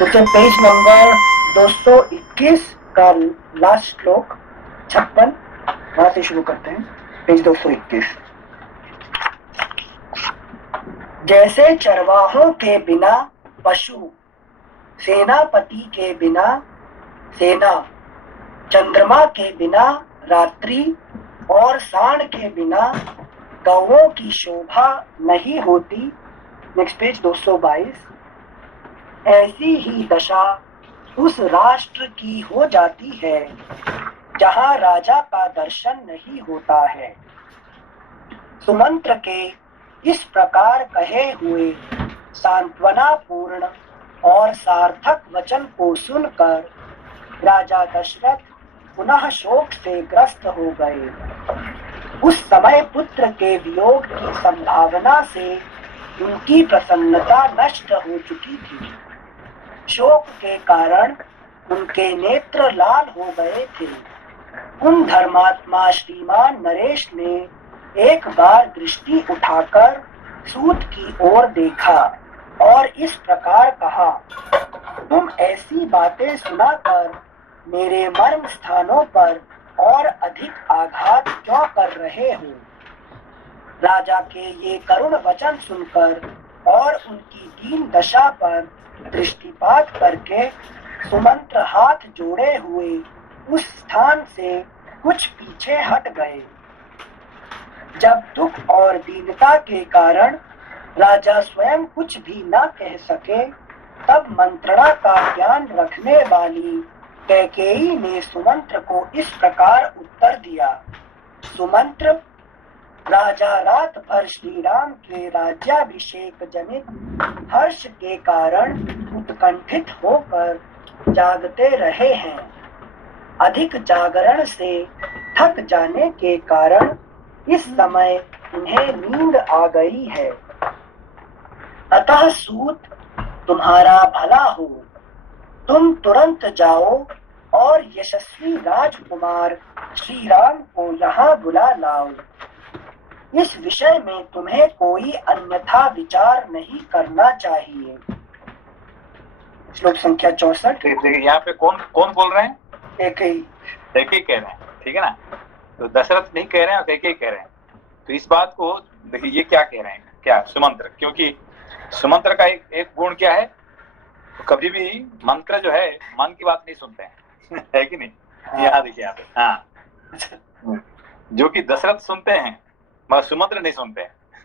देखिए page number 221 का last श्लोक 56 वहां से शुरू करते हैं। पेज 221। जैसे चरवाहों के बिना पशु, सेनापति के बिना सेना, चंद्रमा के बिना रात्रि और सांड के बिना गौओं की शोभा नहीं होती। Next page 222। ऐसी ही दशा उस राष्ट्र की हो जाती है जहां राजा का दर्शन नहीं होता है। सुमंत्र के इस प्रकार कहे हुए सांत्वनापूर्ण और सार्थक वचन को सुनकर राजा दशरथ पुनः शोक से ग्रस्त हो गए। उस समय पुत्र के वियोग की संभावना से उनकी प्रसन्नता नष्ट हो चुकी थी। शोक के कारण उनके नेत्र लाल हो गए थे। उन धर्मात्मा श्रीमान नरेश ने एक बार दृष्टि उठाकर सूत की ओर देखा और इस प्रकार कहा, तुम ऐसी बातें सुनाकर मेरे मर्म स्थानों पर और अधिक आघात क्यों कर रहे हो? राजा के ये करुण वचन सुनकर और उनकी दीन दशा पर दृष्टिपात करके सुमंत्र हाथ जोड़े हुए उस स्थान से कुछ पीछे हट गए। जब दुख और दीनता के कारण राजा स्वयं कुछ भी न कह सके, तब मंत्रणा का ज्ञान रखने वाली कैकेयी ने सुमंत्र को इस प्रकार उत्तर दिया। सुमंत्र, राजा रात भर श्री राम के राज्याभिषेक जनित हर्ष के कारण उत्कंठित होकर जागते रहे हैं। अधिक जागरण से थक जाने के कारण इस समय उन्हें नींद आ गई है। अतः सूत, तुम्हारा भला हो, तुम तुरंत जाओ और यशस्वी राजकुमार श्री राम को यहाँ बुला लाओ। इस विषय में तुम्हें कोई अन्यथा विचार नहीं करना चाहिए। श्लोक संख्या 64। यहाँ पे कौन कौन बोल रहे हैं? एक ही कह रहे हैं, ठीक है ना। तो दशरथ नहीं कह रहे हैं और कैकेयी कह रहे हैं। तो इस बात को देखिए, ये क्या कह रहे हैं, क्या सुमंत्र, क्योंकि सुमंत्र का एक गुण क्या है, तो कभी भी मंत्र जो है मन की बात नहीं सुनते हैं है कि नहीं? यहाँ देखिए आप, हाँ, जो कि दशरथ सुनते हैं मगर सुमंत्र नहीं सुनते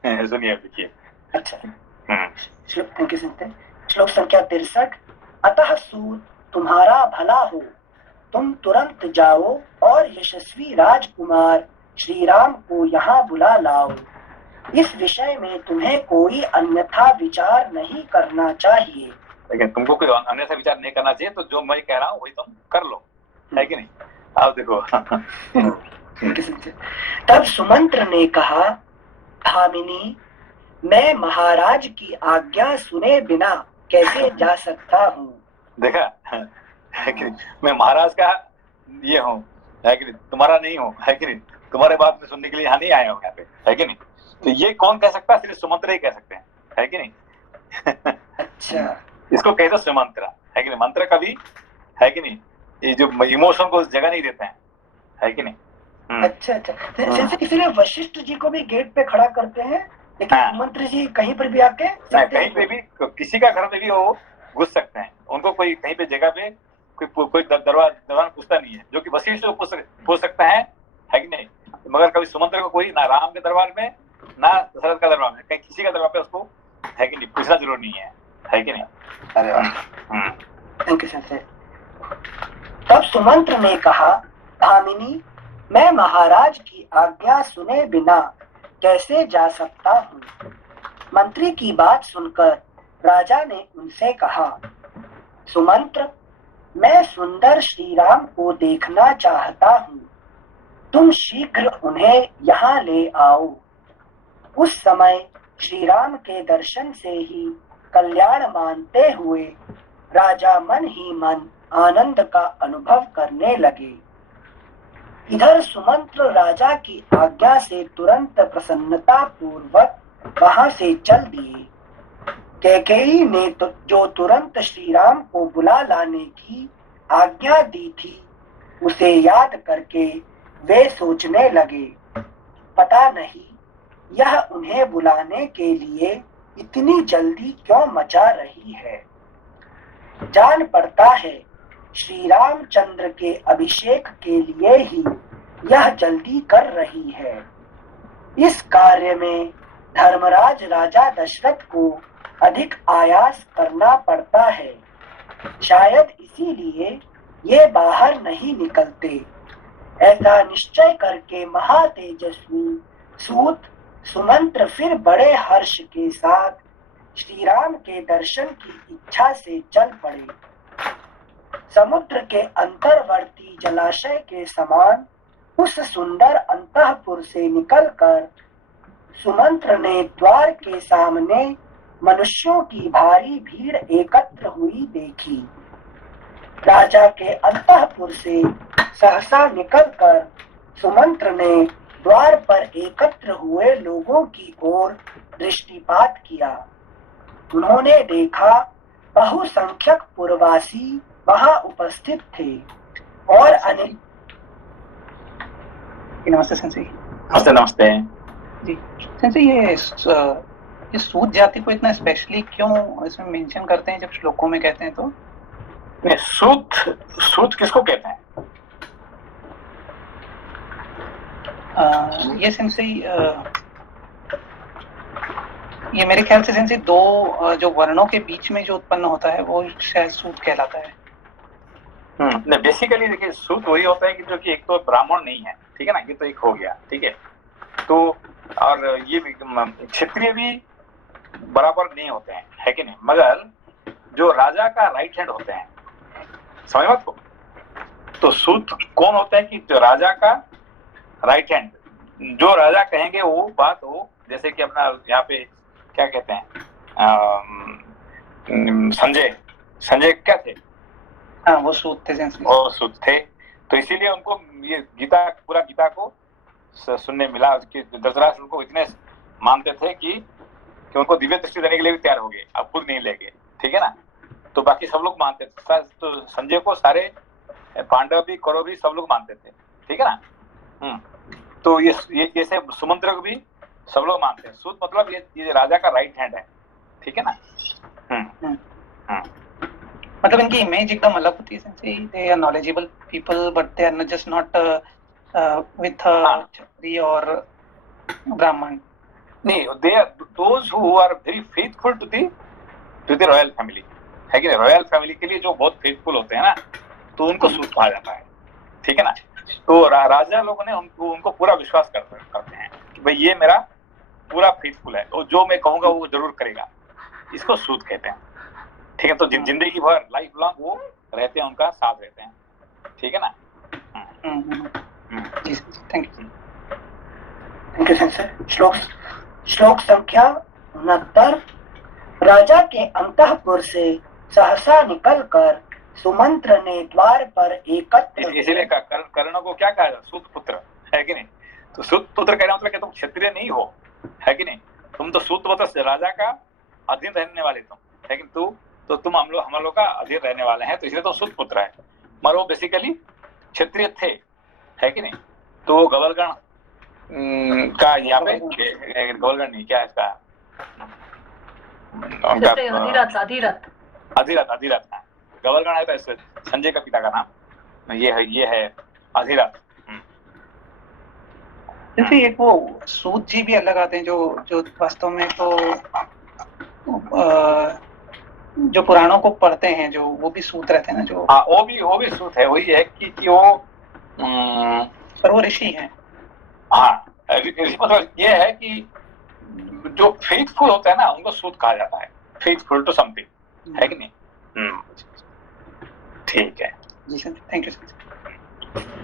हैं सुनिए, देखिए। अच्छा, श्लोक संख्या 63। अतः सूत, तुम्हारा भला हो, तुम तुरंत जाओ और यशस्वी राजकुमार श्री राम को यहाँ बुला लाओ। इस विषय में तुम्हें कोई अन्यथा विचार नहीं करना चाहिए। लेकिन तुमको कोई अन्यथा विचार नहीं करना चाहिए, तो जो मैं कह रहा हूँ वही तुम कर लो, है कि नहीं? आप देखो। तब सुमंत्र ने कहा, भामिनी, मैं महाराज की आज्ञा सुने बिना कैसे जा सकता हूँ? देखा, है कि नहीं? मैं महाराज का ये हूँ, है कि नहीं? तुम्हारा नहीं हूँ, है कि नहीं? तुम्हारे बात में सुनने के लिए यहाँ नहीं आया हूँ यहाँ पे, है कि नहीं? तो ये कौन कह सकता है? सिर्फ सुमंत्र ही कह सकते हैं, है कि नहीं? अच्छा, इसको कहते सुमंत्र, है कि नहीं? मंत्र कभी, है कि नहीं, ये जो इमोशन को जगह नहीं देते हैं, है कि नहीं? अच्छा अच्छा, जैसे इसलिए वशिष्ठ जी को भी गेट पे खड़ा करते हैं, लेकिन सुमंत्र जी कहीं पर भी आके कहीं पे भी, किसी का घर में भी वो घुस सकते हैं। उनको कोई कहीं पे जगह पे कोई दरबार पूछता नहीं है, जो कि वशिष्ठ पूछ सकता है कि नहीं? मगर कभी सुमंत्र को कोई, ना राम के दरबार में ना दशरथ का दरबार में, कहीं किसी का दरबार पे उसको, है कि नहीं, पूछना जरूर नहीं है कि नहीं? अरे वाह, थैंक यू सर। तब सुमंत्र ने कहा, भामिनी, मैं महाराज की आज्ञा सुने बिना कैसे जा सकता हूँ? मंत्री की बात सुनकर राजा ने उनसे कहा, सुमंत्र, मैं सुंदर श्री राम को देखना चाहता हूँ। तुम शीघ्र उन्हें यहाँ ले आओ। उस समय श्री राम के दर्शन से ही कल्याण मानते हुए राजा मन ही मन आनंद का अनुभव करने लगे। इधर सुमंत्र राजा की आज्ञा से तुरंत प्रसन्नता पूर्वक वहां से चल दिए। कैकेयी ने जो तुरंत श्री राम को बुला लाने की आज्ञा दी थी, उसे याद करके वे सोचने लगे, पता नहीं यह उन्हें बुलाने के लिए इतनी जल्दी क्यों मचा रही है। जान पड़ता है श्री रामचंद्र के अभिषेक के लिए ही यह जल्दी कर रही है। इस कार्य में धर्मराज राजा दशरथ को अधिक आयास करना पड़ता है। शायद इसीलिए ये बाहर नहीं निकलते। ऐसा निश्चय करके महातेजस्वी सूत सुमंत्र फिर बड़े हर्ष के साथ श्री राम के दर्शन की इच्छा से चल पड़े। समुद्र के अंतर्वर्ती जलाशय के समान उस सुंदर अंतःपुर से निकलकर सुमंत्र ने द्वार के सामने मनुष्यों की भारी भीड़ एकत्र हुई देखी। राजा के अंतःपुर से सहसा निकलकर सुमंत्र ने द्वार पर एकत्र हुए लोगों की ओर दृष्टिपात किया। उन्होंने देखा बहुसंख्यक पुरवासी वहां उपस्थित थे और अनेक। नमस्ते सेंसेई। नमस्ते नमस्ते जी सेंसेई, ये सूत जाति को इतना स्पेशली क्यों इसमें मेंशन करते हैं जब श्लोकों में कहते हैं तो? नहीं, सूत किसको कहते हैं? ये सेंसेई, ये मेरे ख्याल से सेंसेई दो जो वर्णों के बीच में जो उत्पन्न होता है वो शायद सूत कहलाता है। नहीं, बेसिकली देखिए सूत वही होता है कि जो कि एक तो ब्राह्मण नहीं है, ठीक है ना, ये तो एक हो गया, ठीक है। तो और ये क्षत्रिय भी बराबर नहीं होते हैं, है कि नहीं, मगर जो राजा का राइट हैंड होते हैं, समझ बात को। तो सूत कौन होता है कि जो राजा का राइट हैंड, जो राजा कहेंगे वो बात हो, जैसे कि अपना यहाँ पे क्या कहते हैं, संजय क्या थे? हाँ, वो सूत थे सेंसेई। वो सूत थे, तो इसीलिए उनको ये पूरा गीता को सुनने मिला कि धृतराष्ट्र उनको इतने मानते थे कि उनको दिव्य दृष्टि देने के लिए भी तैयार हो गए, अब खुद नहीं लेंगे, ठीक है ना। तो बाकी सब लोग मानते थे, तो संजय को सारे पांडव भी कौरव भी सब लोग मानते थे, ठीक है ना। तो ये जैसे सुमंत्र को भी सब लोग मानते हैं। सूत मतलब ये राजा का राइट हैंड है, ठीक है ना। मतलब इनकी इमेज एकदम अलग होती है sensei. They are knowledgeable people but they are just not with Kshatriya और ब्राह्मण। नहीं, they are those who are very faithful to the royal family, है कि नहीं। रॉयल फैमिली के लिए जो बहुत फेथफुल होते हैं ना, तो उनको सूत कहा जाता है, ठीक है ना। तो राजा लोगों ने उनको पूरा विश्वास करते हैं कि भाई ये मेरा पूरा फेथफुल है, और जो मैं कहूंगा वो जरूर करेगा, इसको सूत कहते हैं, ठीक है। तो जिंदगी भर लाइफ लॉन्ग वो रहते हैं, उनका साथ रहते हैं, ठीक है ना। Thank you sir. श्लोक संख्या 69। राजा के अंतःपुर से सहसा निकलकर सुमंत्र ने द्वार पर एकत्र। इसलिए कर्ण को क्या कहा, सूत पुत्र, है कि नहीं। तो सूत पुत्र कहना मतलब कि तुम क्षत्रिय नहीं हो, है कि नहीं। तुम तो सूत पुत्र राजा का अधीन रहने वाले तुम, लेकिन तो तुम हम लोग का अधीन रहने वाले हैं, तो इसलिए तो सूत पुत्र है। मगर वो बेसिकली क्षत्रिय थे, है कि नहीं। तो गवलगण का यहाँ पे गवलगण नहीं, क्या इसका अधिरथ है। गवलगण है तो संजय का पिता का नाम ये है अधिरथ। जैसे एक वो सूत जी भी अलग आते हैं जो वास्तव में तो जो पुराणों को पढ़ते हैं, जो वो भी सूत रहते हैं ना, जो हाँ वो भी सूत है। वही है कि वो पर वो ऋषि हैं। हाँ, ऋषि मतलब ये है कि जो फेथफुल होता है ना, उनको सूत कहा जाता है, फेथफुल टू समथिंग, है कि नहीं। ठीक है जी sir, thank you sir.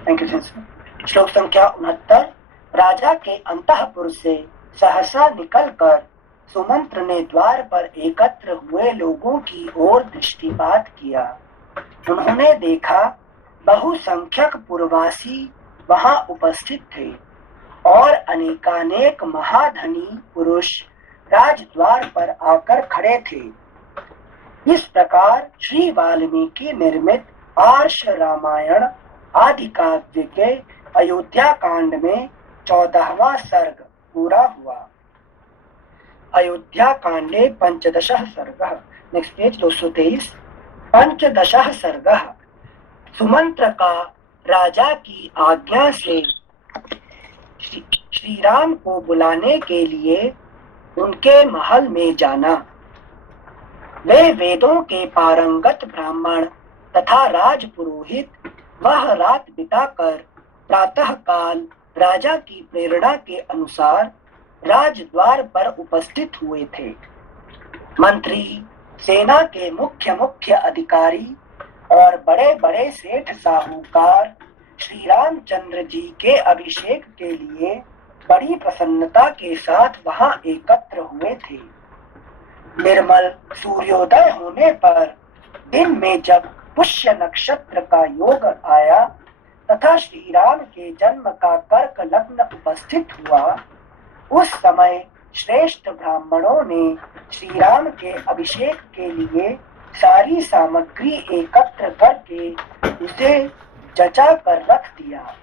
Thank you sir. श्लोक संख्या 69। राजा के अंतःपुर से सहसा निकलकर सुमंत्र ने द्वार पर एकत्र हुए लोगों की ओर दृष्टिपात किया। उन्होंने देखा बहुसंख्यक पुरवासी वहां उपस्थित थे और अनेकानेक महाधनी पुरुष राजद्वार पर आकर खड़े थे। इस प्रकार श्री वाल्मीकि निर्मित आर्ष रामायण आदि काव्य के अयोध्या कांड में 14वां सर्ग पूरा हुआ। अयोध्या कांडे पंचदशः सर्गः। Next page 223। पंचदशः सर्गः। सुमंत्र का राजा की आज्ञा से श्री राम को बुलाने के लिए उनके महल में जाना। वे वेदों के पारंगत ब्राह्मण तथा राजपुरोहित वह रात बिताकर प्रातः काल राजा की प्रेरणा के अनुसार राजद्वार पर उपस्थित हुए थे। मंत्री, सेना के मुख्य मुख्य अधिकारी और बड़े बड़े सेठ साहूकार श्री रामचंद्र जी के अभिषेक के लिए बड़ी प्रसन्नता के साथ वहां एकत्र हुए थे। निर्मल सूर्योदय होने पर दिन में जब पुष्य नक्षत्र का योग आया तथा श्री राम के जन्म का कर्क लग्न उपस्थित हुआ, उस समय श्रेष्ठ ब्राह्मणों ने श्री राम के अभिषेक के लिए सारी सामग्री एकत्र करके उसे जचा कर रख दिया।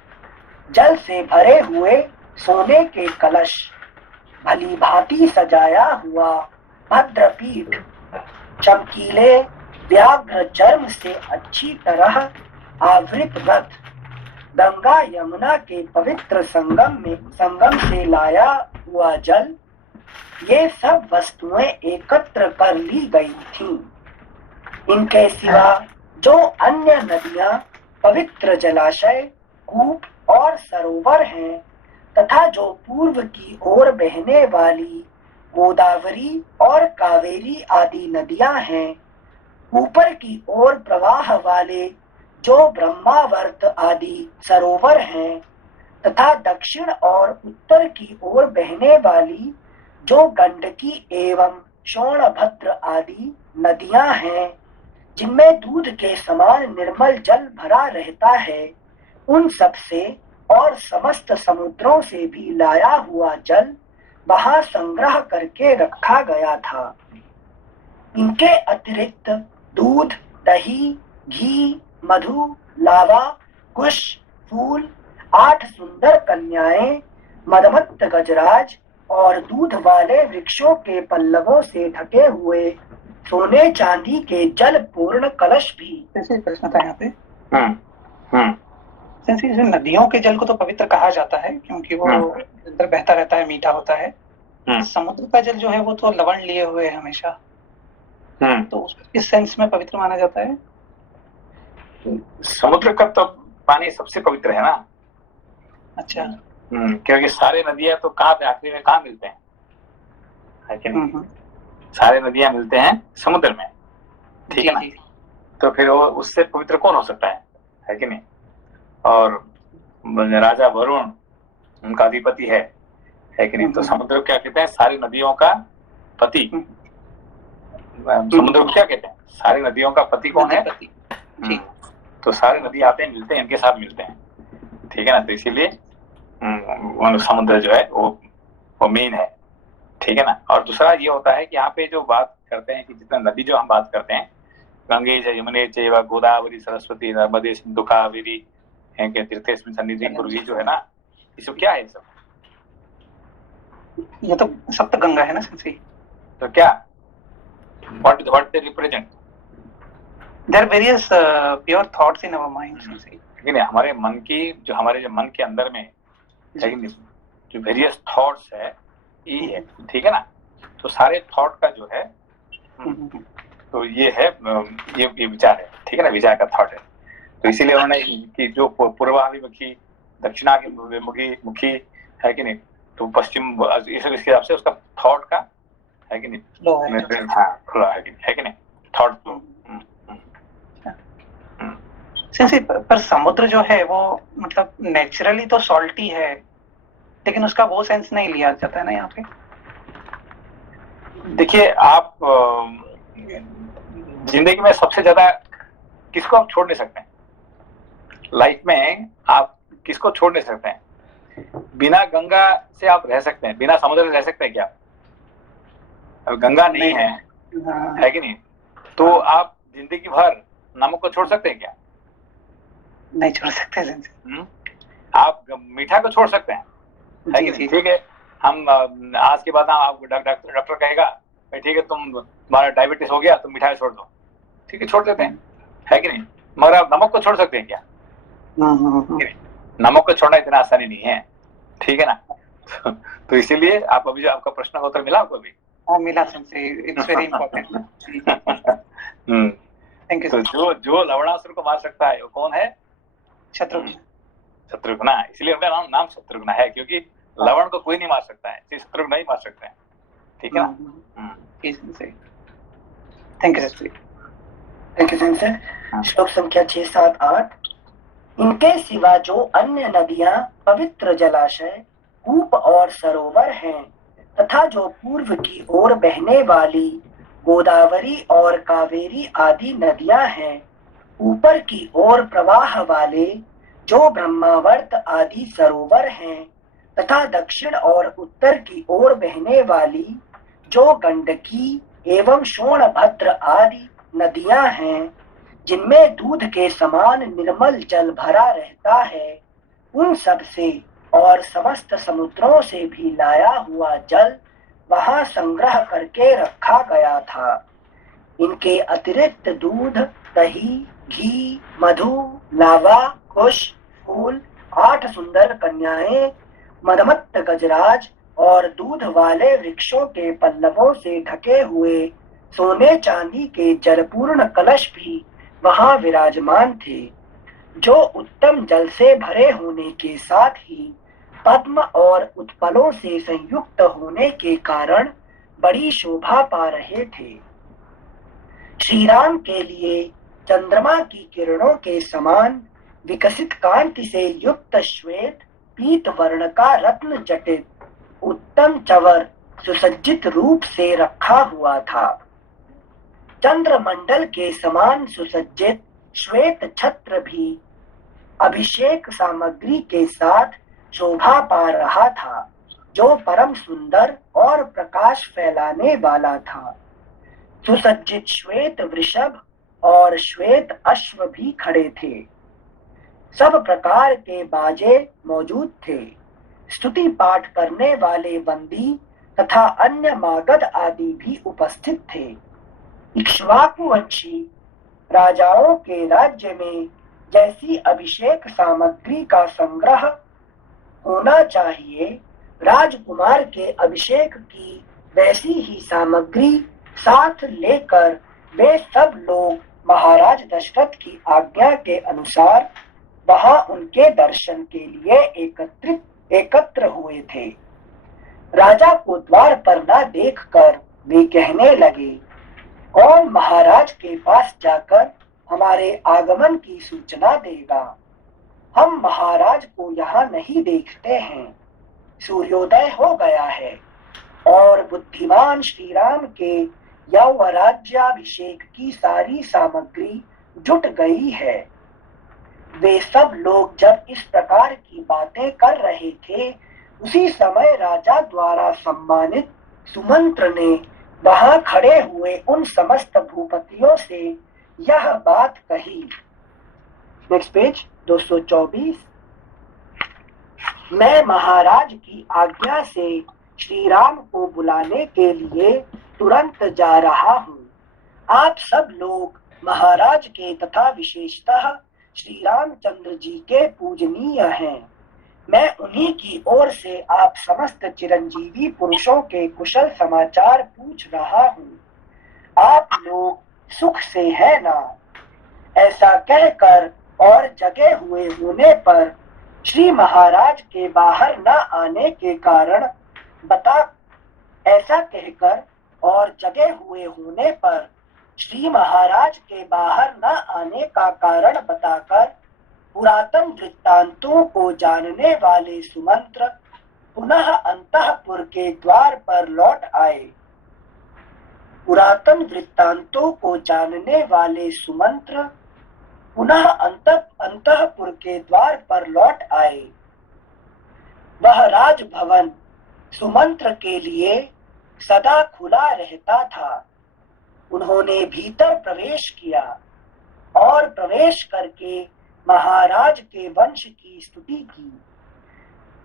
जल से भरे हुए सोने के कलश, भली भांति सजाया हुआ भद्रपीठ, चमकीले व्याघ्र चर्म से अच्छी तरह आवृत रथ, गंगा यमुना के पवित्र संगम से लाया हुआ जल, ये सब वस्तुएं एकत्र कर ली गई थीं। इनके सिवा जो अन्य नदियां, पवित्र जलाशय, कूप और सरोवर हैं तथा जो पूर्व की ओर बहने वाली गोदावरी और कावेरी आदि नदियां हैं, ऊपर की ओर प्रवाह वाले जो ब्रह्मावर्त आदि सरोवर हैं तथा दक्षिण और उत्तर की ओर बहने वाली जो गंडकी एवं शोणभद्र आदि नदियां हैं, जिनमें दूध के समान निर्मल जल भरा रहता है, उन सब से और समस्त समुद्रों से भी लाया हुआ जल वहां संग्रह करके रखा गया था। इनके अतिरिक्त दूध, दही, घी, मधु, लावा, कुश, फूल, 8 सुंदर कन्याएं, मदमत्त गजराज और दूध वाले वृक्षों के पल्लवों से ढके हुए सोने चांदी के जल पूर्ण कलश भी। जैसे प्रश्न था यहाँ पे, जैसे नदियों के जल को तो पवित्र कहा जाता है क्योंकि वो अंदर बहता रहता है, मीठा होता है। समुद्र का जल जो है वो तो लवण लिए हुए है हमेशा, तो इस सेंस में पवित्र माना जाता है। समुद्र का तो पानी सबसे पवित्र है ना। अच्छा। क्योंकि सारे नदियां तो कहाँ पे आखिरी में कहाँ मिलते हैं, है कि नहीं? सारे नदियां मिलते हैं समुद्र में, ठीक है ना। तो फिर वो उससे पवित्र कौन हो सकता है कि नहीं? और राजा वरुण उनका अधिपति है कि नहीं? तो समुद्र को क्या कहते हैं? सारी नदियों का पति। समुद्र को क्या कहते हैं? सारी नदियों का पति कौन है? तो सारी नदी आते हैं, मिलते हैं, इनके साथ मिलते हैं, ठीक है ना। तो इसीलिए समुद्र जो है वो मेन है, ठीक है ना। और दूसरा ये होता है कि यहाँ पे जो बात करते हैं कि जितना नदी जो हम बात करते हैं, गंगे च यमुने चैव गोदावरी सरस्वती नर्मदे सिंधु कावेरी के तीर्थेस्मिन् सन्निधिं कुरु, जो है ना, इसको क्या है सब? ये तो सप्त गंगा है ना संसी। तो क्या what they represent? There are various pure thoughts in our mind संसी। लेकिन हमारे मन की जो मन के अंदर में जो वेरियस थॉट्स है ये है, ठीक है ना। तो सारे थॉट का जो है तो ये है, ये विचार है, ठीक है ना, विचार का थॉट है। तो इसीलिए उन्होंने कि जो पूर्वाभिमुखी दक्षिणाभिमुखी है कि नहीं, तो पश्चिम इसके हिसाब से उसका थॉट का है कि नहीं, खुला है कि नहीं थॉट। पर समुद्र जो है वो मतलब नेचुरली तो सॉल्टी है, लेकिन उसका वो सेंस नहीं लिया जाता है ना यहाँ पे। देखिए, आप जिंदगी में सबसे ज्यादा किसको आप छोड़ नहीं सकते हैं? लाइफ में आप किसको छोड़ नहीं सकते हैं? बिना गंगा से आप रह सकते हैं, बिना समुद्र से रह सकते हैं क्या? अब गंगा नहीं है, है कि नहीं? तो आप जिंदगी भर नमक को छोड़ सकते हैं क्या? नहीं छोड़ सकते। आप मीठा को छोड़ सकते हैं, है कि नहीं? ठीक है, हम आज के बाद आपको डॉक्टर कहेगा भाई ठीक है तुम्हारा डायबिटीज हो गया, तुम मिठाई छोड़ दो, ठीक है छोड़ देते हैं, है कि नहीं? मगर आप नमक को छोड़ सकते हैं क्या? नमक को छोड़ना इतना आसानी नहीं है, ठीक है ना? तो इसीलिए आप अभी जो आपका प्रश्न का उत्तर मिला आपको अभी? हाँ मिला sir, it's very important. Thank you. तो जो लवणासुर को मार सकता है वो कौन है? शत्रुघ्न। शत्रुघ्न, इसलिए उनका नाम शत्रुघ्न है, क्योंकि लवण को कोई नहीं मार सकता है, सिर्फ शत्रुघ्न नहीं मार सकते हैं, ठीक है ना? Thank you sir. Thank you sir. श्लोक संख्या 6, 7, 8। इनके सिवा जो अन्य नदियां, पवित्र जलाशय, कूप और सरोवर हैं तथा जो पूर्व की ओर बहने वाली गोदावरी और कावेरी आदि नदियां हैं, ऊपर की ओर प्रवाह वाले जो ब्रह्मावर्त आदि सरोवर हैं तथा दक्षिण और उत्तर की ओर बहने वाली जो गंडकी एवं सोनभद्र आदि नदियां हैं, जिनमें दूध के समान निर्मल जल भरा रहता है, उन सब से और समस्त समुद्रों से भी लाया हुआ जल वहां संग्रह करके रखा गया था। इनके अतिरिक्त दूध, दही, घी, मधु, लावा, कुश, फूल, 8 सुंदर कन्याएं, मदमत्त गजराज और दूध वाले वृक्षों के पल्लवों से ढके हुए सोने चांदी के जलपूर्ण कलश भी वहां विराजमान थे, जो उत्तम जल से भरे होने के साथ ही पद्म और उत्पलों से संयुक्त होने के कारण बड़ी शोभा पा रहे थे। श्री राम के लिए चंद्रमा की किरणों के समान विकसित कांति से युक्त श्वेत पीत वर्ण का रत्न जटित उत्तम चवर सुसज्जित रूप से रखा हुआ था। चंद्रमंडल के समान सुसज्जित श्वेत छत्र भी अभिषेक सामग्री के साथ शोभा पा रहा था, जो परम सुंदर और प्रकाश फैलाने वाला था। सुसज्जित श्वेत वृषभ और श्वेत अश्व भी खड़े थे। सब प्रकार के बाजे मौजूद थे। स्तुति पाठ करने वाले बंदी तथा अन्य मागध आदि भी उपस्थित थे। इक्ष्वाकुवंशी राजाओं के राज्य में जैसी अभिषेक सामग्री का संग्रह होना चाहिए, राजकुमार के अभिषेक की वैसी ही सामग्री साथ लेकर वे सब लोग महाराज दशरथ की आज्ञा के अनुसार वहां उनके दर्शन के लिए एकत्र हुए थे। राजा को द्वार पर न देखकर वे कहने लगे, कौन महाराज के पास जाकर हमारे आगमन की सूचना देगा? हम महाराज को यहाँ नहीं देखते हैं। सूर्योदय हो गया है और बुद्धिमान श्री राम के यौवराज्याभिषेक की सारी सामग्री जुट गई है। वे सब लोग जब इस प्रकार की बातें कर रहे थे, उसी समय राजा द्वारा सम्मानित सुमंत्र ने वहां खड़े हुए उन समस्त भूपतियों से यह बात कही। Next page 224। मैं महाराज की आज्ञा से श्री राम को बुलाने के लिए तुरंत जा रहा हूँ। आप सब लोग महाराज के तथा विशेषतः श्री रामचंद्र जी के पूजनीय हैं। मैं उन्हीं की ओर से आप समस्त चिरंजीवी पुरुषों के कुशल समाचार पूछ रहा हूँ। आप लोग सुख से है ना? ऐसा कहकर और जगे हुए होने पर श्री महाराज के बाहर न आने के कारण ऐसा कहकर और जगे हुए होने पर श्री महाराज के बाहर न आने का कारण बताकर पुरातन वृत्तांतों को जानने वाले सुमंत्र पुनः अंतःपुर के द्वार पर लौट आए। पुरातन वृत्तांतों को जानने वाले सुमंत्र पुनः अंतःपुर के द्वार पर लौट आए। वह राजभवन सुमंत्र के लिए सदा खुला रहता था। उन्होंने भीतर प्रवेश किया और प्रवेश करके महाराज के वंश की स्तुति की।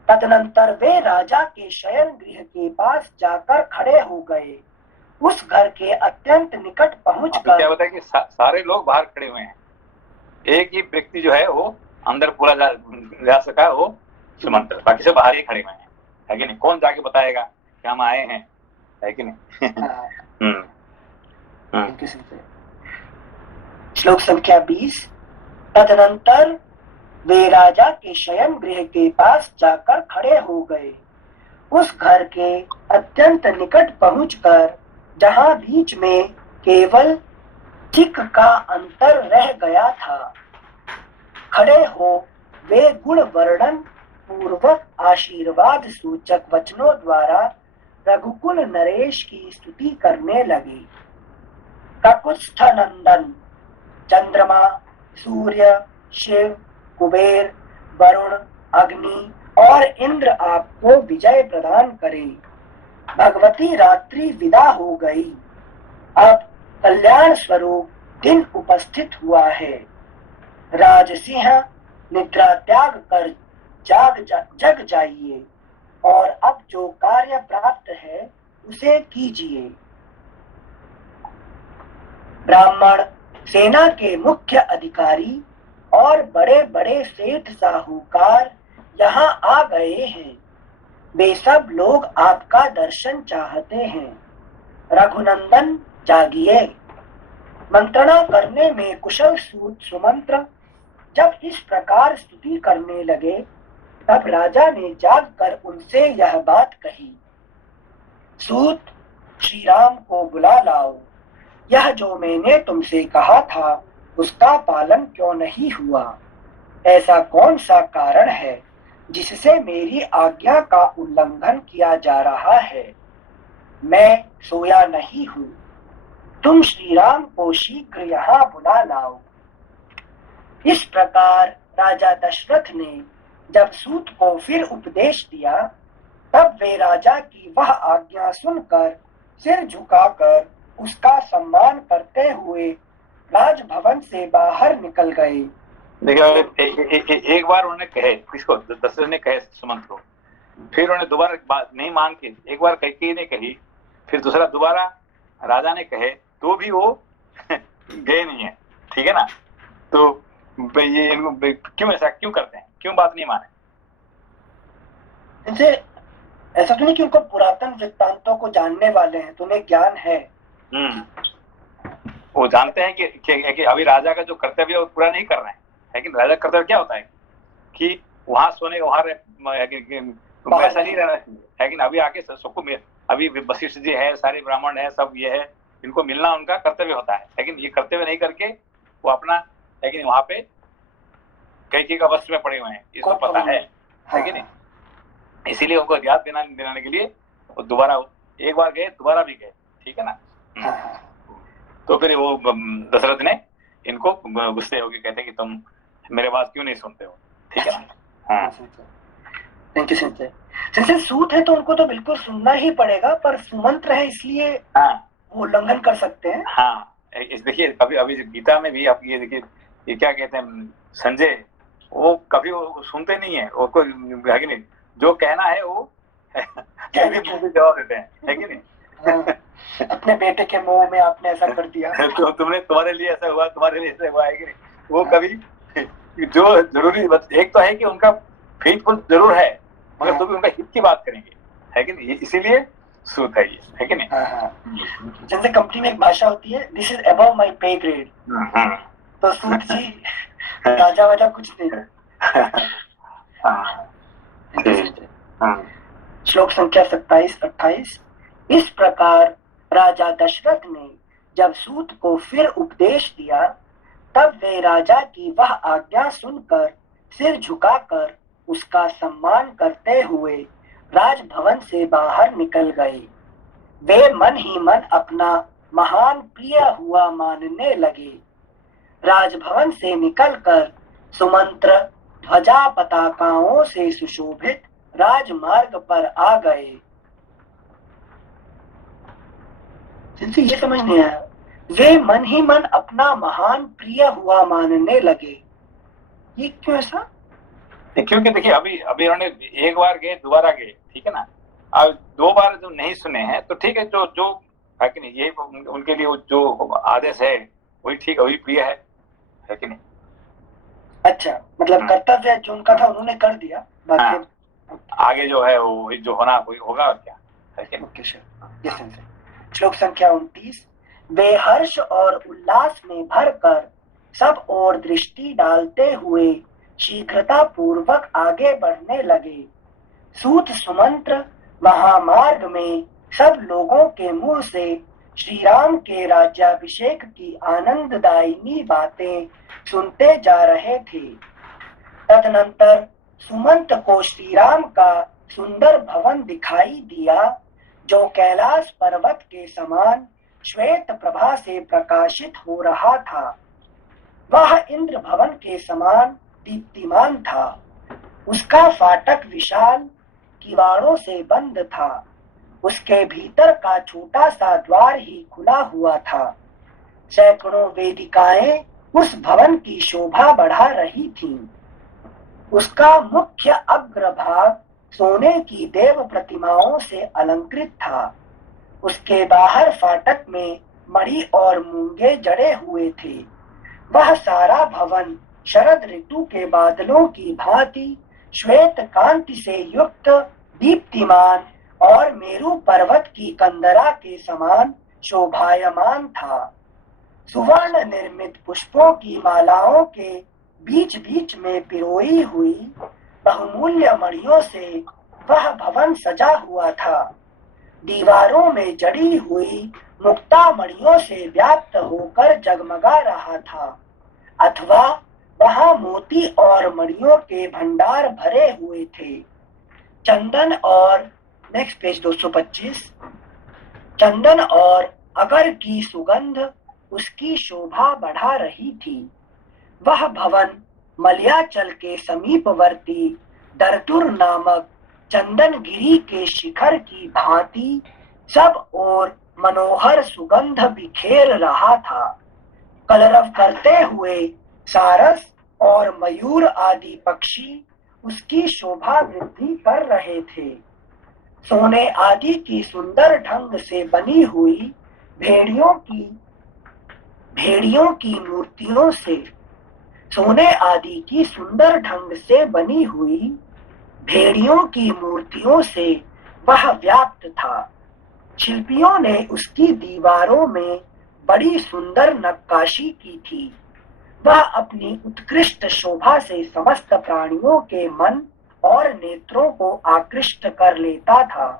तदनंतर वे राजा के शयन गृह के पास जाकर खड़े हो गए। उस घर के अत्यंत निकट पहुंचकर क्या होता है कि सारे लोग बाहर खड़े हुए हैं, एक ही व्यक्ति जो है वो अंदर पूरा जा सका, वो सुमंत्र, बाकी सब बाहर ही खड़े हुए हैं, है कि नहीं? कौन जाके बताएगा कि हम आए हैं, है कि नहीं? श्लोक संख्या 20। तदनंतर वे राजा के शयन गृह के पास जाकर खड़े हो गए। उस घर के अत्यंत निकट पहुंचकर, जहां बीच में केवल चिक का अंतर रह गया था, खड़े हो वे गुण वर्णन पूर्वक आशीर्वाद सूचक वचनों द्वारा रघुकुल नरेश की स्तुति करने लगे। ककुत्स्थ नंदन, चंद्रमा, सूर्य, शिव, कुबेर, वरुण, अग्नि और इंद्र आपको विजय प्रदान करे। भगवती रात्रि विदा हो गई। अब कल्याण स्वरूप दिन उपस्थित हुआ है। राजसिंह, निद्रा त्याग कर जग जाइए और अब जो कार्य प्राप्त है उसे कीजिए। ब्राह्मण, सेना के मुख्य अधिकारी और बड़े बड़े सेठ साहूकार यहाँ आ गए हैं। वे सब लोग आपका दर्शन चाहते हैं। रघुनंदन जागिए। मंत्रणा करने में कुशल सूत सुमंत्र जब इस प्रकार स्तुति करने लगे, तब राजा ने जागकर उनसे यह बात कही। सूत, श्री राम को बुला लाओ। यह जो मैंने तुमसे कहा था उसका पालन क्यों नहीं हुआ? ऐसा कौन सा कारण है जिससे मेरी आज्ञा का उल्लंघन किया जा रहा है? मैं सोया नहीं हूँ। तुम श्री राम को शीघ्र यहाँ बुला लाओ। इस प्रकार राजा दशरथ ने जब सूत को फिर उपदेश दिया, तब वे राजा की वह आज्ञा सुनकर सिर झुकाकर उसका सम्मान करते हुए राजभवन से बाहर निकल गए। देखिए, एक बार उन्होंने कहे, किसको? दशरथ ने कहे सुमंत को, फिर उन्होंने दोबारा बात नहीं मांग के, एक बार कैकेयी ने कही, फिर दूसरा दोबारा राजा ने कहे, तो भी वो गए नहीं है, ठीक है ना? तो ये इनको क्यों ऐसा क्यों करते हैं? क्यों बात नहीं माने? इनसे ऐसा तो नहीं कि उनको पुरातन वृत्तांतों को जानने वाले हैं, तो उन्हें ज्ञान है। वो जानते हैं कि अभी राजा का जो कर्तव्य है वो पूरा नहीं कर रहे हैं। लेकिन राजा का कर्तव्य क्या होता है कि वहां सोने वहां ऐसा नहीं रहना चाहिए। लेकिन अभी आके सबको, अभी वशिष्ठ जी है, सारे ब्राह्मण है, सब ये है, इनको मिलना उनका कर्तव्य होता है। लेकिन ये कर्तव्य नहीं करके वो अपना, लेकिन वहां पे कैकेयी का वस्त्र में पड़े हुए हैं, इसको पता है कि नहीं? इसीलिए उनको याद दिलाने के लिए वो दोबारा एक बार गए, दोबारा भी गए, ठीक है ना? तो फिर वो दशरथ ने इनको गुस्से होके कहते कि तुम मेरे बात क्यों नहीं सुनते हो, ठीक है ना? Thank you Sanjay. जैसे सूत है तो उनको तो बिल्कुल सुनना ही पड़ेगा, पर सुमंत्र है इसलिए वो उल्लंघन कर सकते हैं। हाँ, देखिए अभी गीता में भी आप ये देखिए, ये क्या कहते हैं संजय, वो कभी वो सुनते नहीं है, वो कोई है कि नहीं, जो कहना है वो जवाब देते हैं, है कि नहीं? अपने बेटे के मुंह में आपने ऐसा कर दिया तो तुम्हारे लिए ऐसा हुआ, तुम्हारे लिए ऐसा हुआ, है कि नहीं? वो कभी जो जरूरी, एक तो है कि उनका फेथफुल जरूर है, मगर तो भी उनका हित की बात करेंगे, है कि नहीं? इसीलिए सूत है ये, है कि नहीं? जैसे कंपनी में एक भाषा होती है, दिस इज अबव माय पे ग्रेड, तो सूत जी राजा वाजा कुछ नहीं। श्लोक संख्या 27-28। इस प्रकार राजा दशरथ ने जब सूत को फिर उपदेश दिया, तब वे राजा की वह आज्ञा सुनकर सिर झुकाकर उसका सम्मान करते हुए राजभवन से बाहर निकल गए। वे मन ही मन अपना महान प्रिय हुआ मानने लगे। राजभवन से निकलकर सुमंत्र ध्वजा पताकाओं से सुशोभित राजमार्ग पर आ गए। जिनसे ये समझ नहीं आया, वे मन ही मन अपना महान प्रिय हुआ मानने लगे, ये क्यों ऐसा? क्योंकि देखिए अभी अभी उन्होंने एक बार गए, दोबारा गए, ठीक है ना। अब 2 बार जो नहीं सुने हैं तो ठीक है, जो जो है कि नहीं, ये उनके लिए जो आदेश है वही ठीक, वही प्रिय है कि नहीं। अच्छा, मतलब कर्तव्य जो उनका था उन्होंने कर दिया, बाकी हाँ, आगे जो है वो जो होना कोई होगा और क्या है कि नहीं। श्लोक संख्या 29। वे हर्ष और उल्लास में भरकर सब ओर दृष्टि डालते हुए शीघ्रता पूर्वक आगे बढ़ने लगे। सूत सुमंत्र महामार्ग में सब लोगों के मुंह से श्री राम के राज्याभिषेक की आनंददायिनी बातें सुनते जा रहे थे। तदनंतर सुमंत को श्री राम का सुंदर भवन दिखाई दिया, जो कैलाश पर्वत के समान श्वेत प्रभा से प्रकाशित हो रहा था। वह इंद्र भवन के समान दीप्तिमान था। उसका फाटक विशाल किवाड़ों से बंद था। उसके भीतर का छोटा सा द्वार ही खुला हुआ था। सैकड़ों वेदिकाएं उस भवन की शोभा बढ़ा रही थीं। उसका मुख्य अग्रभाग सोने की देव प्रतिमाओं से अलंकृत था। उसके बाहर फाटक में मणि और मूंगे जड़े हुए थे। वह सारा भवन शरद ऋतु के बादलों की भांति श्वेत कांति से युक्त, दीप्तिमान और मेरु पर्वत की कंदरा के समान शोभायमान था। सुवर्ण निर्मित पुष्पों की मालाओं के बीच बीच में पिरोई हुई बहुमूल्य मणियों से वह भवन सजा हुआ था। दीवारों में जड़ी हुई मुक्ता मणियों से व्याप्त होकर जगमगा रहा था, अथवा वहां मोती और मणियों के भंडार भरे हुए थे। चंदन और नेक्स्ट पेज 225। चंदन और अगर की सुगंध उसकी शोभा बढ़ा रही थी। वह भवन मलयाचल के समीपवर्ती दरदुर नामक चंदनगिरी के शिखर की भांति सब ओर मनोहर सुगंध बिखेर रहा था। कलरव करते हुए सारस और मयूर आदि पक्षी उसकी शोभा वृद्धि कर रहे थे। सोने आदि की सुंदर ढंग से बनी हुई भेड़ियों की मूर्तियों से सोने आदि की सुंदर ढंग से बनी हुई भेड़ियों की मूर्तियों से वह व्याप्त था। शिल्पियों ने उसकी दीवारों में बड़ी सुंदर नक्काशी की थी। वह अपनी उत्कृष्ट शोभा से समस्त प्राणियों के मन और नेत्रों को आकृष्ट कर लेता था।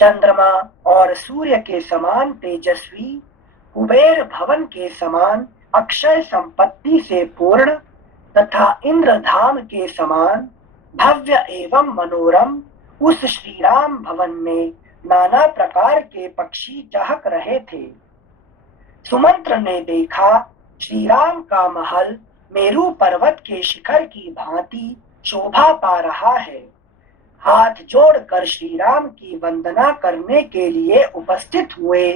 चंद्रमा और सूर्य के समान तेजस्वी, कुबेर भवन के समान अक्षय संपत्ति से पूर्ण तथा इंद्रधाम के समान भव्य एवं मनोरम उस श्री राम भवन में नाना प्रकार के पक्षी चहक रहे थे। सुमंत्र ने देखा श्री राम का महल मेरु पर्वत के शिखर की भांति शोभा पा रहा है। हाथ जोड़कर श्री राम की वंदना करने के लिए उपस्थित हुए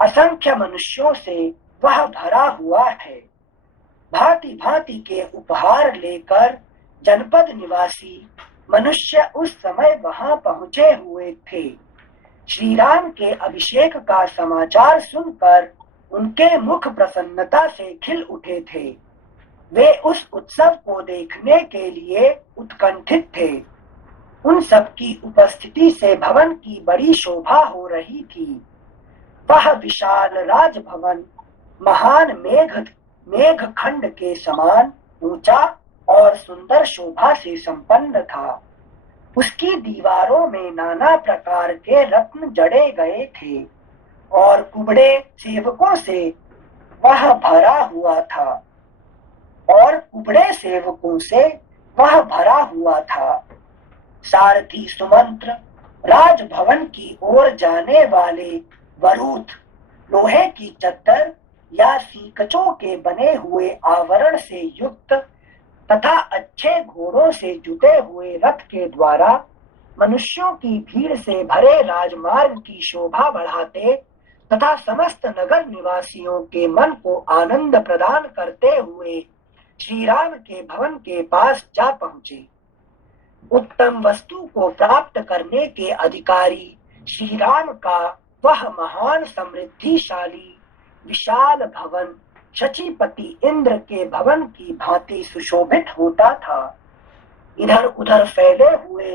असंख्य मनुष्यों से वह भरा हुआ है। भांति भांति के उपहार लेकर जनपद निवासी मनुष्य उस समय वहां पहुंचे हुए थे। श्री राम के अभिषेक का समाचार सुनकर उनके मुख प्रसन्नता से खिल उठे थे। वे उस उत्सव को देखने के लिए उत्कंठित थे। उन सबकी उपस्थिति से भवन की बड़ी शोभा हो रही थी। वह विशाल राजभवन महान मेघ खंड के समान ऊंचा और सुंदर शोभा से संपन्न था। उसकी दीवारों में नाना प्रकार के रत्न जड़े गए थे और कुबड़े सेवकों से वह भरा हुआ था। सारथी सुमंत्र राजभवन की ओर जाने वाले वरूथ, लोहे की चद्दर या सीकचों के बने हुए आवरण से युक्त तथा अच्छे घोड़ों से जुटे हुए रथ के द्वारा मनुष्यों की भीड़ से भरे राजमार्ग की शोभा बढ़ाते तथा समस्त नगर निवासियों के मन को आनंद प्रदान करते हुए श्री राम के भवन के पास जा पहुंचे। उत्तम वस्तु को प्राप्त करने के अधिकारी श्री राम का वह महान समृद्धिशाली विशाल भवन शचीपति इंद्र के भवन की भांति सुशोभित होता था। इधर उधर फैले हुए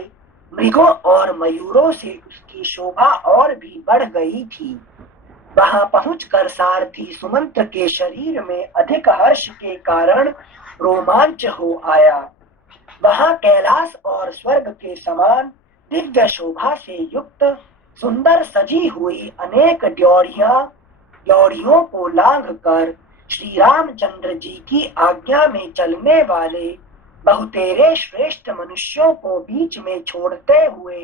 मृगों और मयूरों से उसकी शोभा और भी बढ़ गई थी। वहां पहुंचकर सारथी सुमंत्र के शरीर में अधिक हर्ष के कारण रोमांच हो आया। वहां कैलाश और स्वर्ग के समान दिव्य शोभा से युक्त सुंदर सजी हुई अनेक ड्योढ़ियों को लांघकर श्री रामचंद्र जी की आज्ञा में चलने वाले बहुतेरे श्रेष्ठ मनुष्यों को बीच में छोड़ते हुए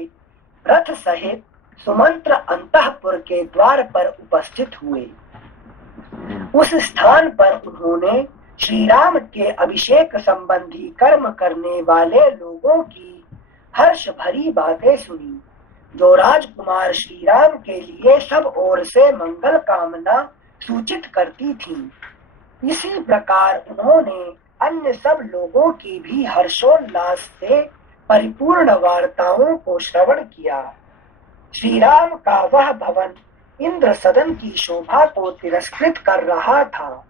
रथ सहित सुमंत्र अंतःपुर के द्वार पर उपस्थित हुए। उस स्थान पर उन्होंने श्री राम के अभिषेक संबंधी कर्म करने वाले लोगों की हर्ष भरी बातें सुनी, जो राजकुमार श्री राम के लिए सब ओर से मंगल कामना सूचित करती थी। इसी प्रकार उन्होंने अन्य सब लोगों की भी हर्षोल्लास से परिपूर्ण वार्ताओं को श्रवण किया। श्री राम का वह भवन इंद्र सदन की शोभा को तिरस्कृत कर रहा था।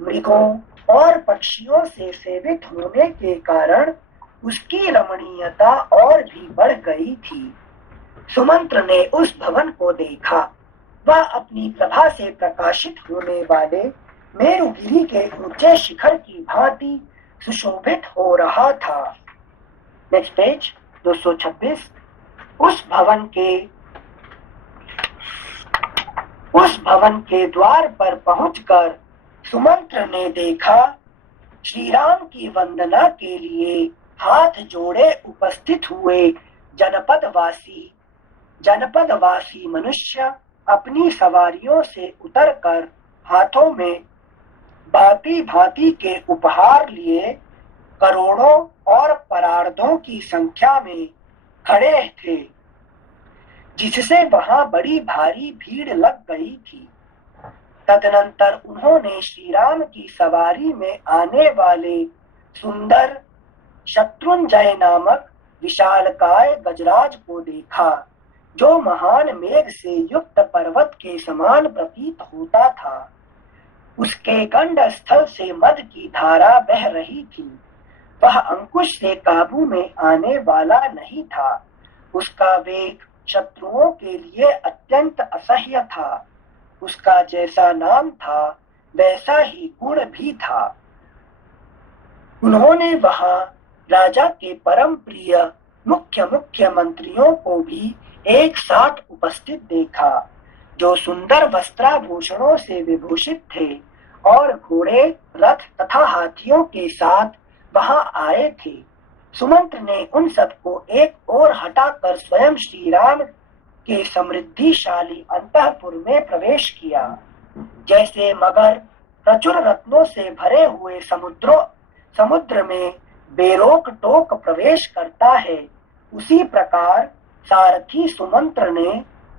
मृगों और पक्षियों से सेवित होने के कारण उसकी रमणीयता और भी बढ़ गई थी। सुमंत्र ने उस भवन को देखा। वह अपनी प्रभा से प्रकाशित होने वाले मेरुगिरी के ऊंचे शिखर की भांति सुशोभित हो रहा था। Next page 226। उस भवन के द्वार पर पहुंचकर सुमंत्र ने देखा श्री राम की वंदना के लिए हाथ जोड़े उपस्थित हुए जनपदवासी मनुष्य अपनी सवारियों से उतरकर हाथों में भांति भांति के उपहार लिए करोड़ों और परार्धों की संख्या में खड़े थे, जिससे वहां बड़ी भारी भीड़ लग गई थी। तदनंतर उन्होंने श्री राम की सवारी में आने वाले सुंदर शत्रुंजय नामक विशालकाय गजराज को देखा, जो महान मेघ से युक्त पर्वत के समान प्रतीत होता था। उसके गंड स्थल से मद की धारा बह रही थी। वह अंकुश से काबू में आने वाला नहीं था। उसका वेग शत्रुओं के लिए अत्यंत असह्य था। उसका जैसा नाम था वैसा ही गुण भी था। उन्होंने वहां राजा के परम प्रिय मुख्य मंत्रियों को भी एक साथ उपस्थित देखा, जो सुंदर वस्त्राभूषणों से विभूषित थे और घोड़े, रथ तथा हाथियों के साथ वहां आए थे। सुमंत्र ने उन सबको एक ओर हटाकर स्वयं श्री राम के समृद्धिशाली अंतःपुर में प्रवेश किया। जैसे मगर प्रचुर रत्नों से भरे हुए समुद्र में बेरोक टोक प्रवेश करता है, उसी प्रकार सारथी सुमंत्र ने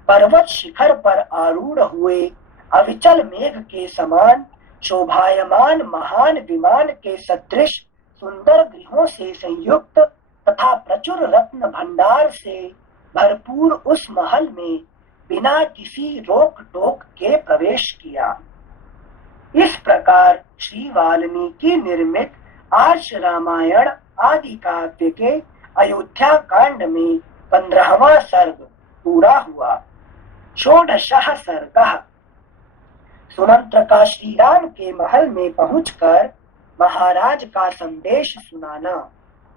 पर्वत शिखर पर आरूढ़ हुए अविचल मेघ के समान शोभायमान महान विमान के सदृश सुंदर गृहों से संयुक्त तथा प्रचुर रत्न भंडार से भरपूर उस महल में बिना किसी रोक टोक के प्रवेश किया। इस प्रकार श्री वाल्मीकि निर्मित आर्ष रामायण आदि काव्य के अयोध्या कांड में 15वां सर्ग पूरा हुआ। षोडशः सर्गः। सुमंत्र का श्री राम के महल में पहुंचकर महाराज का संदेश सुनाना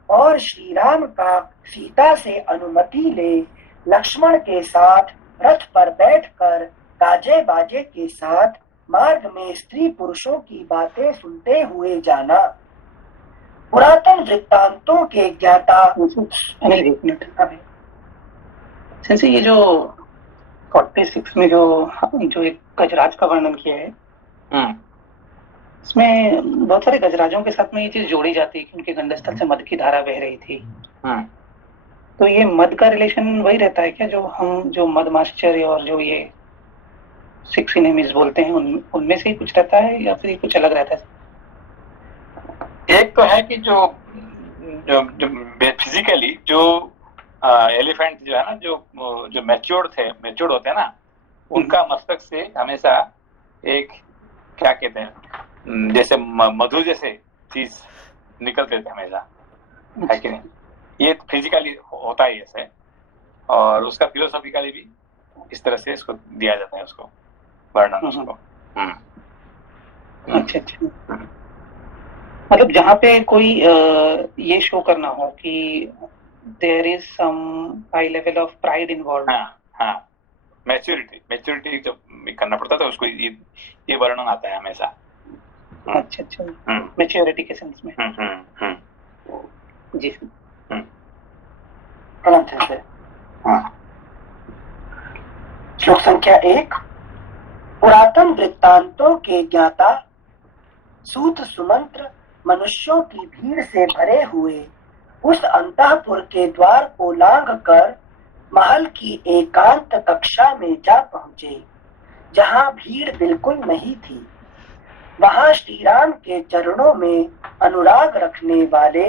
और श्री राम का सीता से अनुमति ले लक्ष्मण के साथ रथ पर बैठकर गाजे बाजे के साथ मार्ग में स्त्री पुरुषों की बातें सुनते हुए जाना। पुरातन वृत्तांतों के ज्ञाता सेंसी ये जो 46 में जो एक गजराज का वर्णन किया है, इसमें बहुत सारे गजराजों के साथ में ये चीज जोड़ी जाती है कि उनके गंडस्थल से मद की धारा बह रही थी। तो ये मद का रिलेशन वही रहता है क्या, जो मदमाश्चर्य और जो ये 6 enemies बोलते हैं, उनमें से ही कुछ रहता है या फिर कुछ अलग रहता है? एक तो है कि जो जो जो फिजिकली जो एलिफेंट जो है ना, जो मैच्योर्ड होते हैं ना, उनका मस्तक से हमेशा एक, क्या कहते हैं, जैसे मधु जैसे चीज निकलते थे हमेशा, है कि नहीं? ये फिजिकली होता ही ऐसे, और उसका फिलोसॉफिकली भी इस तरह से इसको दिया जाता है, उसको वर्णन उसको। अच्छा अच्छा। मतलब जहाँ पे कोई ये शो करना हो कि there is some high level of pride involve. हाँ, मैच्योरिटी जब करना पड़ता था उसको, ये वर्णन आता है हमेशा। अच्छा अच्छा, मैच्योरिटी के सेंस में। जी से। श्लोक संख्या 1। पुरातन वृत्तांतों के ज्ञाता सूत सुमंत्र मनुष्यों की भीड़ से भरे हुए उस अंतःपुर के द्वार को लांघ कर महल की एकांत कक्षा में जा पहुंचे, जहां भीड़ बिल्कुल नहीं थी। वहां श्री राम के चरणों में अनुराग रखने वाले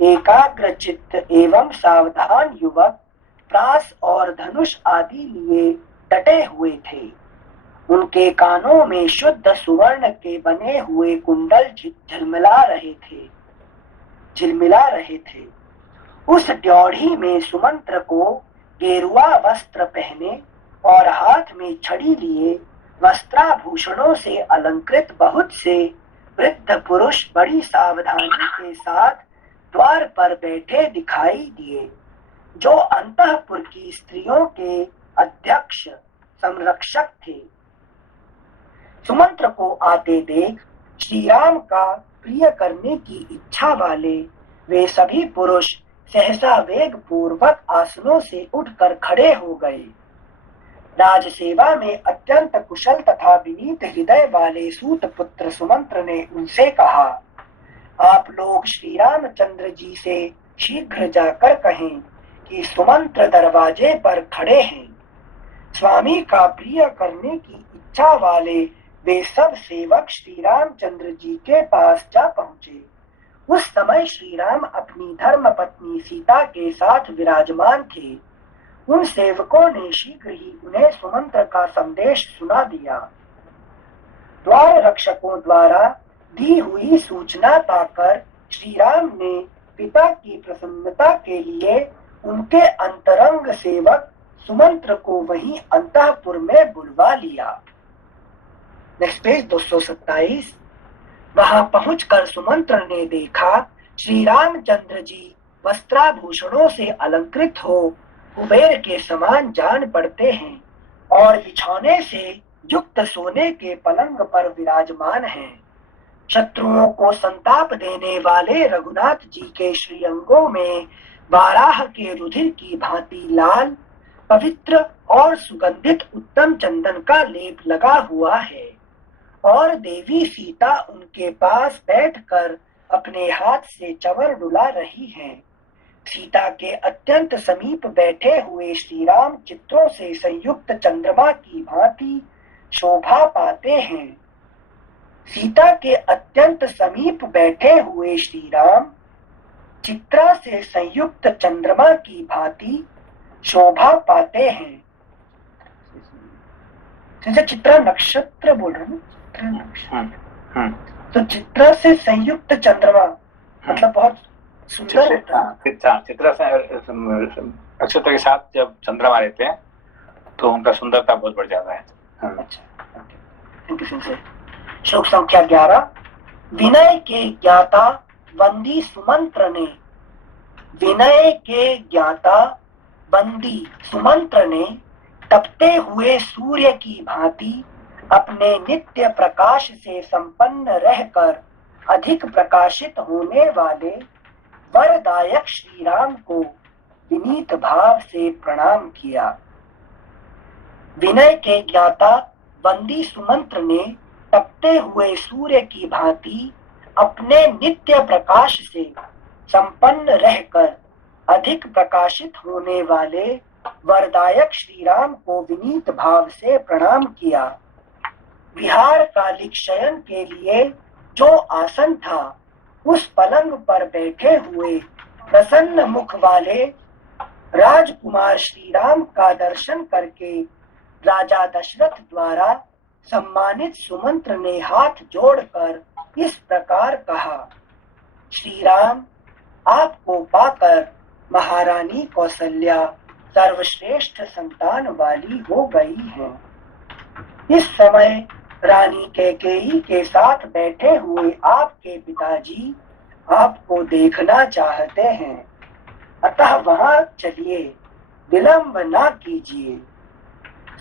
एकाग्र चित्त एवं सावधान युवक प्रास और धनुष आदि लिए डटे हुए थे। उनके कानों में शुद्ध सुवर्ण के बने हुए कुंडल झिलमिला रहे थे। उस ड्योढ़ी में सुमंत्र को गेरुआ वस्त्र पहने और हाथ में छड़ी लिए वस्त्राभूषणों से अलंकृत बहुत से वृद्ध पुरुष बड़ी सावधानी के साथ द्वार पर बैठे दिखाई दिए, जो अंतःपुर की स्त्रियों के अध्यक्ष संरक्षक थे। सुमंत्र को आते देख श्री राम का प्रिय करने की इच्छा वाले वे सभी पुरुष सहसा वेग पूर्वक आसनों से उठकर खड़े हो गए। राजसेवा में अत्यंत कुशल तथा विनीत हृदय वाले सूत पुत्र सुमंत्र ने उनसे कहा, आप लोग श्री रामचंद्र जी से शीघ्र जाकर कहें कि सुमंत्र दरवाजे पर खड़े हैं। स्वामी का प्रिय करने की इच्छा वाले वे सब सेवक श्री रामचंद्र जी के पास जा पहुंचे। उस समय श्री राम अपनी धर्म पत्नी सीता के साथ विराजमान थे। उन सेवकों ने शीघ्र ही उन्हें सुमंत्र का संदेश सुना दिया। द्वार रक्षकों द्वारा दी हुई सूचना पाकर श्री राम ने पिता की प्रसन्नता के लिए उनके अंतरंग सेवक सुमंत्र को वहीं अंतःपुर में बुलवा लिया। Next page 227। वहां पहुंचकर सुमंत्र ने देखा श्री रामचंद्र जी वस्त्राभूषणों से अलंकृत हो कुबेर के समान जान पड़ते हैं और बिछौने से युक्त सोने के पलंग पर विराजमान हैं। शत्रुओं को संताप देने वाले रघुनाथ जी के श्रीअंगों में वाराह के रुधिर की भांति लाल, पवित्र और सुगंधित उत्तम चंदन का लेप लगा हुआ है, और देवी सीता उनके पास बैठकर अपने हाथ से चंवर डुला रही हैं। सीता के अत्यंत समीप बैठे हुए श्री राम चित्रों से संयुक्त चंद्रमा की भांति शोभा पाते हैं। सीता के अत्यंत समीप बैठे हुए श्री राम चित्रा से संयुक्त चंद्रमा की भांति शोभा पाते हैं। जैसे चित्रा नक्षत्र बोल रहे हैं, तो चित्रा से संयुक्त चंद्रमा मतलब बहुत सुंदर होता है। चित्रा से नक्षत्र के साथ जब चंद्रमा रहते हैं तो उनका सुंदरता बहुत बढ़ जाता है। अच्छा, श्लोक संख्या 11। विनय के ज्ञाता बंदी सुमंत्र ने तपते हुए सूर्य की भांति अपने नित्य प्रकाश से संपन्न रहकर अधिक प्रकाशित होने वाले वरदायक श्री राम को विनीत भाव से प्रणाम किया। विनय के ज्ञाता बंदी सुमंत्र ने तपते हुए सूर्य की भांति अपने नित्य प्रकाश से संपन्न रहकर अधिक प्रकाशित होने वाले वरदायक श्री राम को विनीत भाव से प्रणाम किया। विहार कालिक शयन के लिए जो आसन था, उस पलंग पर बैठे हुए प्रसन्न मुख वाले राजकुमार श्री राम का दर्शन करके राजा दशरथ द्वारा सम्मानित सुमंत्र ने हाथ जोड़कर इस प्रकार कहा, श्री राम, आपको पाकर महारानी कौशल्या सर्वश्रेष्ठ संतान वाली हो गई है। इस समय रानी कैकेयी के साथ बैठे हुए आपके पिताजी आपको देखना चाहते हैं, अतः वहां चलिए, विलंब ना कीजिए।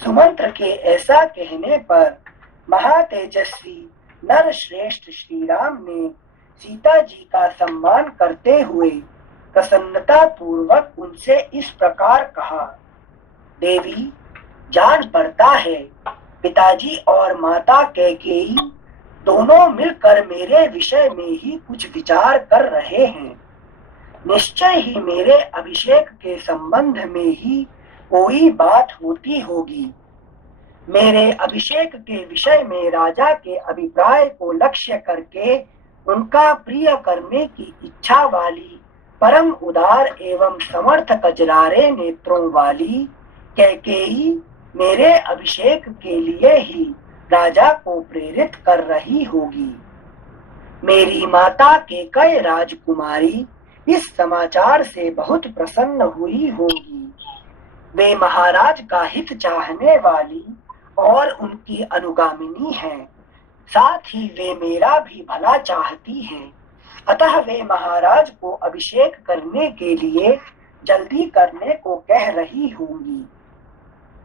सुमंत्र के ऐसा कहने पर महातेजस्वी नर श्रेष्ठ श्री राम ने सीता जी का सम्मान करते हुए प्रसन्नता पूर्वक उनसे इस प्रकार कहा, देवी, जान पड़ता है पिताजी और माता कैकेयी दोनों मिलकर मेरे विषय में ही कुछ विचार कर रहे हैं। निश्चय ही मेरे अभिषेक के संबंध में ही कोई बात होती होगी। मेरे अभिषेक के विषय में राजा के अभिप्राय को लक्ष्य करके उनका प्रिय करने की इच्छा वाली परम उदार एवं समर्थ कजरारे नेत्रों वाली कैकेयी मेरे अभिषेक के लिए ही राजा को प्रेरित कर रही होगी। मेरी माता कैकेयी राजकुमारी इस समाचार से बहुत प्रसन्न हुई होगी। वे महाराज का हित चाहने वाली और उनकी अनुगामिनी हैं, साथ ही वे मेरा भी भला चाहती हैं, अतः वे महाराज को अभिषेक करने के लिए जल्दी करने को कह रही होंगी।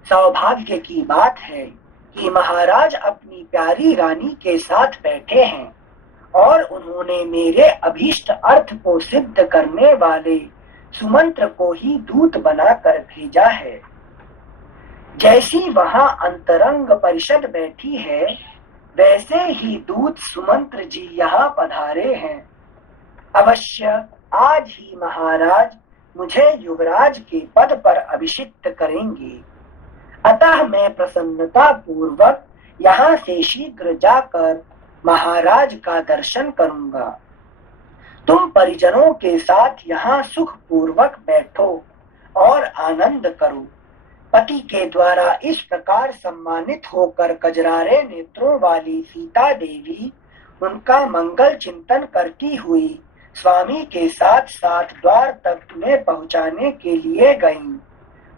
सौभाग्य की बात है कि महाराज अपनी प्यारी रानी के साथ बैठे हैं और उन्होंने मेरे अभीष्ट अर्थ को सिद्ध करने वाले सुमंत्र को ही दूत बनाकर भेजा है। जैसी वहां अंतरंग परिषद बैठी है, वैसे ही दूत सुमंत्र जी यहाँ पधारे हैं। अवश्य आज ही महाराज मुझे युवराज के पद पर अभिषिक्त करेंगे, अतः मैं प्रसन्नता पूर्वक यहाँ से शीघ्र जाकर महाराज का दर्शन करूंगा। तुम परिजनों के साथ यहाँ सुख पूर्वक बैठो और आनंद करो। पति के द्वारा इस प्रकार सम्मानित होकर कजरारे नेत्रों वाली सीता देवी उनका मंगल चिंतन करती हुई स्वामी के साथ साथ द्वार तक में पहुंचाने के लिए गईं।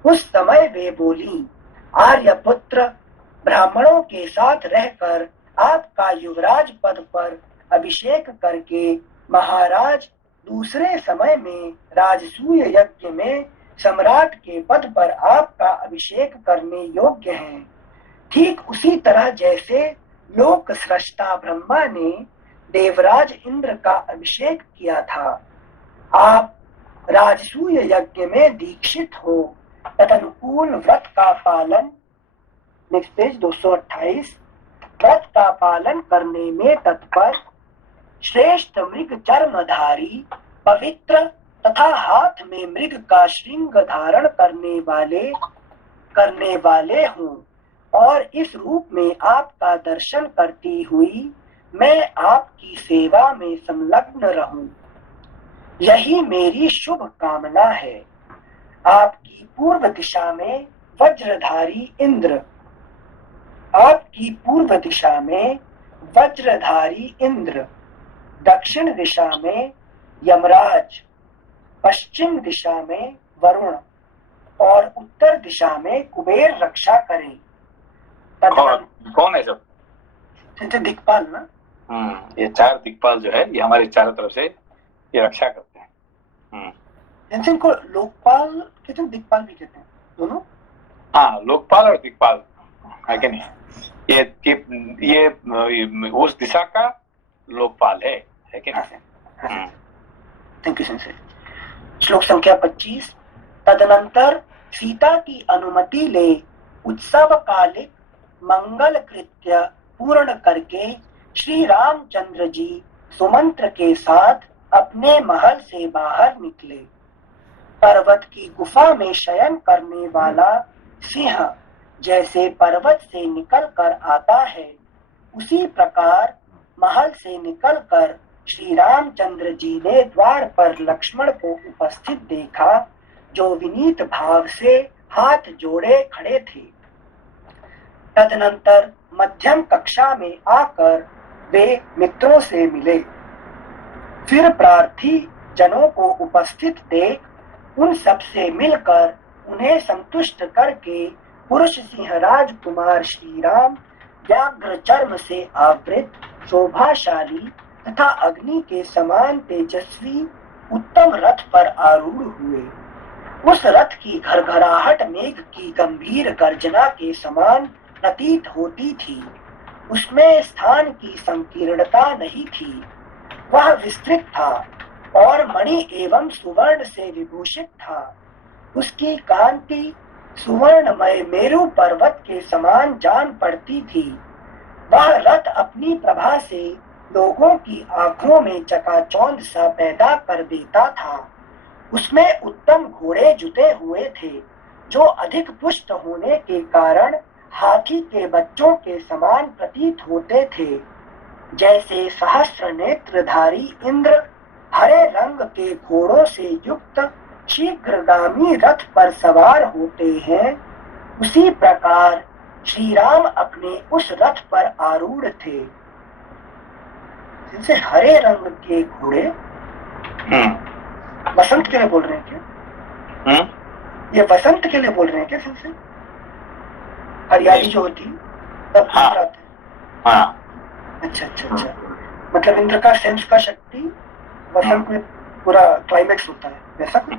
उस समय वे बोली, आर्यपुत्र, ब्राह्मणों के साथ रहकर आपका युवराज पद पर अभिषेक करके महाराज दूसरे समय में राजसूय यज्ञ में सम्राट के पद पर आपका अभिषेक करने योग्य हैं। ठीक उसी तरह जैसे लोक सृष्टा ब्रह्मा ने देवराज इंद्र का अभिषेक किया था, आप राजसूय यज्ञ में दीक्षित हो। तदनुकूल व्रत का पालन, नेक्स्ट पेज 228, व्रत का पालन करने में तत्पर श्रेष्ठ मृग चर्मधारी पवित्र तथा हाथ में मृग का श्रृंग धारण करने वाले हूँ और इस रूप में आपका दर्शन करती हुई मैं आपकी सेवा में संलग्न रहूं, यही मेरी शुभ कामना है। आपकी पूर्व दिशा में वज्रधारी इंद्र, आपकी पूर्व दिशा में वज्रधारी इंद्र, दक्षिण दिशा में यमराज, पश्चिम दिशा में वरुण और उत्तर दिशा में कुबेर रक्षा करें। कौन है सब? दिक्पाल ना? ये चार दिक्पाल जो है ये हमारे चारों तरफ से ये रक्षा करते हैं। इनको लोकपाल कहते हैं, दिक्पाल भी कहते हैं, दोनों। हाँ, लोकपाल और दिक्पाल है कि नहीं? ये उस दिशा का लोकपाल है कि नहीं? Thank you sensei. श्लोक संख्या 25। तदनंतर सीता की अनुमति ले उत्सव कालिक मंगल कृत्य पूर्ण करके श्री रामचंद्र जी सुमंत्र के साथ अपने महल से बाहर निकले। पर्वत की गुफा में शयन करने वाला सिंह जैसे पर्वत से निकल कर आता है, उसी प्रकार महल से निकलकर श्री रामचंद्र जी ने द्वार पर लक्ष्मण को उपस्थित देखा, जो विनीत भाव से हाथ जोड़े खड़े थे। तदनंतर मध्यम कक्षा में आकर वे मित्रों से मिले। फिर प्रार्थी जनों को उपस्थित देख उन सबसे मिलकर उन्हें संतुष्ट करके पुरुष सिंह राजकुमार श्री राम व्याघ्र चर्म से आवृत, शोभाशाली तथा अग्नि के समान तेजस्वी उत्तम रथ पर आरूढ़ हुए। उस रथ की घरघराहट मेघ की गंभीर गर्जना के समान प्रतीत होती थी। उसमें स्थान की संकीर्णता नहीं थी, वह विस्तृत था और मणि एवं सुवर्ण से विभूषित था। उसकी कांति सुवर्णमय मेरु पर्वत के समान जान पड़ती थी। वह रथ अपनी प्रभा से लोगों की आंखों में चकाचौंध सा पैदा कर देता था। उसमें उत्तम घोड़े जुते हुए थे, जो अधिक पुष्ट होने के कारण हाथी के बच्चों के समान प्रतीत होते थे। जैसे सहस्र नेत्रधारी इंद्र हरे रंग के घोड़ों से युक्त शीघ्रगामी रथ पर सवार होते हैं, उसी प्रकार श्री राम अपने उस रथ पर आरूढ़ थे। जिनसे हरे रंग के घोड़े वसंत के लिए बोल रहे हैं क्या? ये वसंत के लिए बोल रहे हैं क्या? जिनसे हरियाली जो होती तब आते हैं। अच्छा अच्छा अच्छा, मतलब इंद्र का सेंस का शक्ति वसंत में पूरा क्लाइमेक्स होता है, ऐसा कुछ?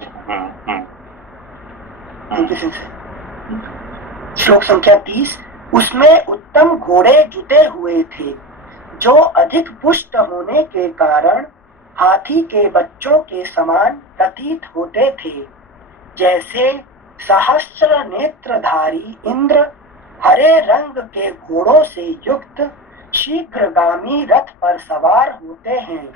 श्लोक संख्या 30। उसमें उत्तम घोड़े जुटे हुए थे, जो अधिक पुष्ट होने के कारण हाथी के बच्चों के समान प्रतीत होते थे। जैसे सहस्र नेत्रधारी इंद्र हरे रंग के घोड़ों से युक्त शीघ्रगामी रथ पर सवार होते हैं,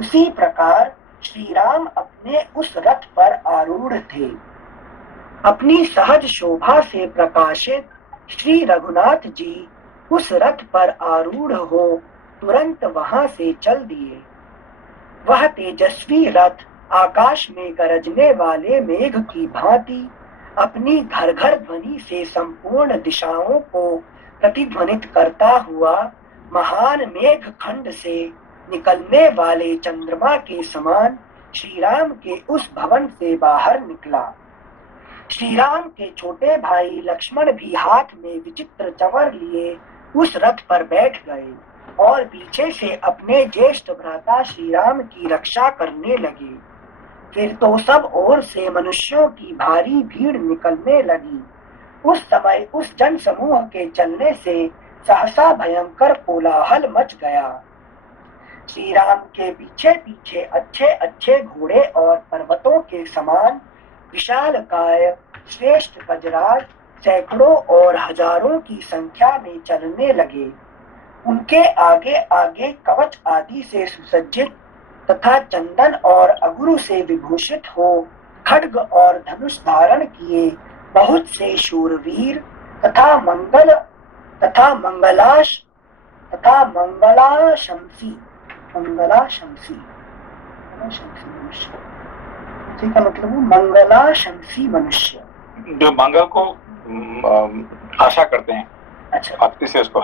उसी प्रकार श्री राम अपने उस रथ पर आरूढ़ थे। अपनी सहज शोभा से प्रकाशित श्री रघुनाथ जी उस रथ पर आरूढ़ हो तुरंत वहां से चल दिए। वह तेजस्वी रथ आकाश में गरजने वाले मेघ की भांति अपनी घर घर ध्वनि से संपूर्ण दिशाओं को प्रतिध्वनित करता हुआ महान मेघ खंड से निकलने वाले चंद्रमा के समान श्री राम के उस भवन से बाहर निकला। श्री राम के छोटे भाई लक्ष्मण भी हाथ में विचित्र चंवर लिए उस रथ पर बैठ गए और पीछे से अपने ज्येष्ठ भ्राता श्री राम की रक्षा करने लगे। फिर तो सब ओर से मनुष्यों की भारी भीड़ निकलने लगी। उस समय उस जन समूह के चलने से सहसा भयंकर कोलाहल मच गया। श्री राम के पीछे पीछे अच्छे अच्छे घोड़े और पर्वतों के समान विशालकाय श्रेष्ठ गजराज सैकड़ों और हजारों की संख्या में चलने लगे। उनके आगे आगे कवच आदि से सुसज्जित तथा चंदन और अगुरु से विभूषित हो खड्ग और धनुष धारण किए बहुत से शूरवीर तथा मंगलाशंसी मनुष्य, का मतलब मंगलाशंसी मनुष्य, जो मंगल को आशा करते हैं। अच्छा, आप किसे उसको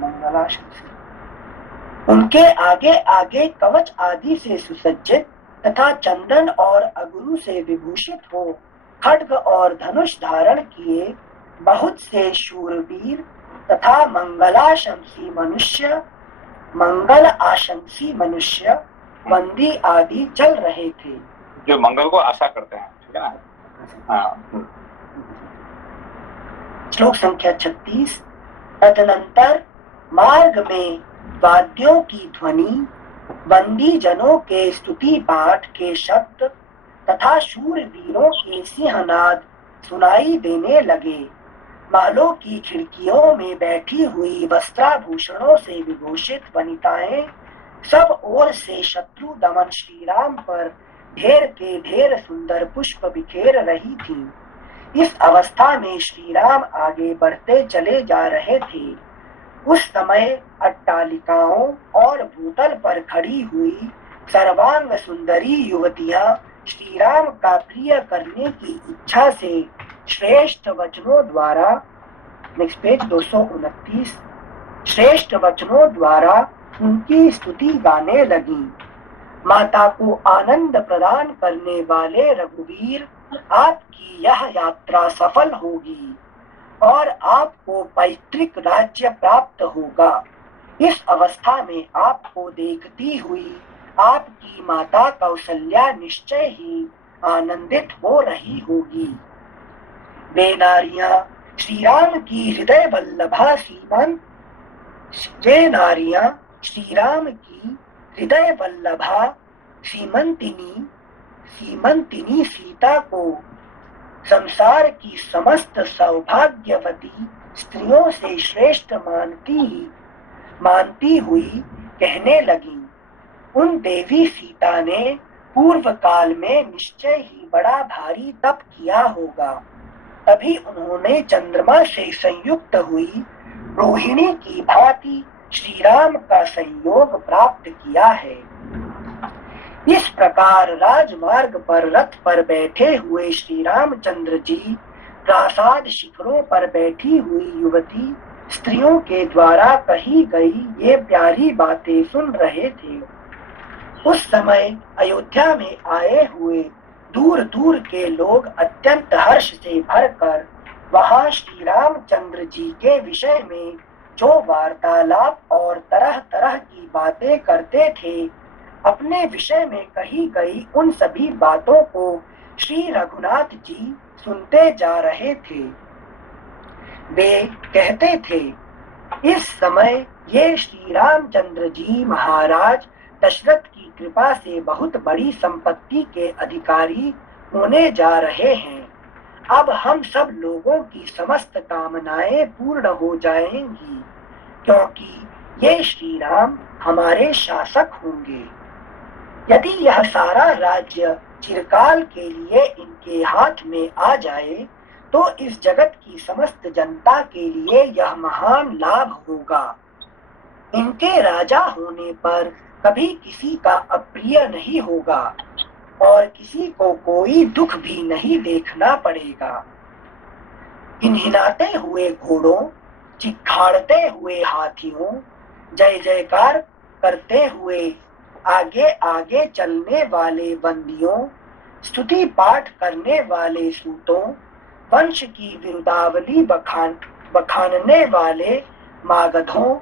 मंगलाशंसी। उनके आगे आगे कवच आदि से सुसज्जित तथा चंदन और अगुरु से विभूषित हो खड्ग और धनुष धारण किए बहुत से शूरवीर तथा मंगल आशंसी मनुष्य बंदी आदि चल रहे थे, जो मंगल को आशा करते हैं। ठीक है ना? श्लोक संख्या 36। तदनंतर मार्ग में वाद्यों की ध्वनि, बंदी जनों के स्तुति पाठ के शब्द तथा शूरवीरों के सिंहनाद सुनाई देने लगे। महलों की खिड़कियों में बैठी हुई वस्त्राभूषणों से विभूषित वनिताएं सब ओर से शत्रु दमन श्री राम पर ढेर के ढेर सुंदर पुष्प बिखेर रही थी। इस अवस्था में श्री राम आगे बढ़ते चले जा रहे थे। उस समय अट्टालिकाओं और भूतल पर खड़ी हुई सर्वांग सुंदरी युवतियां श्री राम का प्रिय करने की इच्छा से श्रेष्ठ वचनों द्वारा, नेक्स्ट पेज 229, श्रेष्ठ वचनों द्वारा उनकी स्तुति गाने लगी। माता को आनंद प्रदान करने वाले रघुवीर, आपकी यह यात्रा सफल होगी और आपको पैतृक राज्य प्राप्त होगा। इस अवस्था में आपको देखती हुई आपकी माता कौशल्या निश्चय ही आनंदित हो रही होगी। वे नारियां श्री राम की हृदय वल्लभा सीमंत, वे नारियां श्री राम की हृदय वल्लभा सीमंतिनी सीता को संसार की समस्त सौभाग्यवती स्त्रियों से श्रेष्ठ मानती हुई कहने लगी। उन देवी सीता ने पूर्व काल में निश्चय ही बड़ा भारी तप किया होगा, तभी उन्होंने चंद्रमा से संयुक्त हुई रोहिणी की भांति श्री राम का संयोग प्राप्त किया है। इस प्रकार राजमार्ग पर रथ पर बैठे हुए श्री रामचंद्र जी प्रासाद शिखरों पर बैठी हुई युवती स्त्रियों के द्वारा कही गई ये प्यारी बातें सुन रहे थे। उस समय अयोध्या में आए हुए दूर दूर के लोग अत्यंत हर्ष से भरकर वहां श्री रामचंद्र जी के विषय में जो वार्तालाप और तरह तरह की बातें करते थे, अपने विषय में कही गई उन सभी बातों को श्री रघुनाथ जी सुनते जा रहे थे। वे कहते थे, इस समय ये श्री रामचंद्र जी महाराज दशरथ की कृपा से बहुत बड़ी संपत्ति के अधिकारी होने जा रहे हैं। अब हम सब लोगों की समस्त कामनाएं पूर्ण हो जाएंगी, क्योंकि ये श्री राम हमारे शासक होंगे। यदि यह सारा राज्य चिरकाल के लिए इनके हाथ में आ जाए तो इस जगत की समस्त जनता के लिए यह महान लाभ होगा। इनके राजा होने पर कभी किसी का अप्रिय नहीं होगा और किसी को कोई दुख भी नहीं देखना पड़ेगा। हिनहिनाते हुए घोड़ों, चिखाड़ते हुए हाथियों, जय जयकार करते हुए आगे आगे चलने वाले बंदियों, स्तुति पाठ करने वाले सूतों, वंश की विरुदावली बखानने वाले मागधों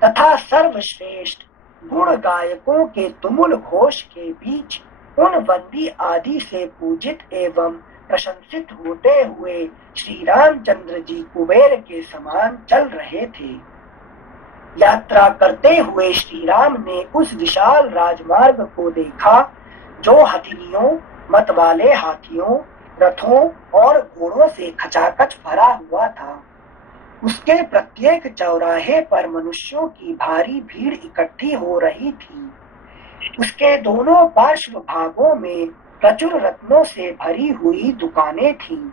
तथा सर्वश्रेष्ठ गुण गायकों के तुमुल घोष के बीच उन बंदी आदि से पूजित एवं प्रशंसित होते हुए श्री रामचंद्र जी कुबेर के समान चल रहे थे। यात्रा करते हुए श्री राम ने उस विशाल राजमार्ग को देखा जो हथिनियों, मतवाले हाथियों, रथों और घोड़ों से खचाखच भरा हुआ था। उसके प्रत्येक चौराहे पर मनुष्यों की भारी भीड़ इकट्ठी हो रही थी। उसके दोनों पार्श्व भागों में प्रचुर रत्नों से भरी हुई दुकानें थीं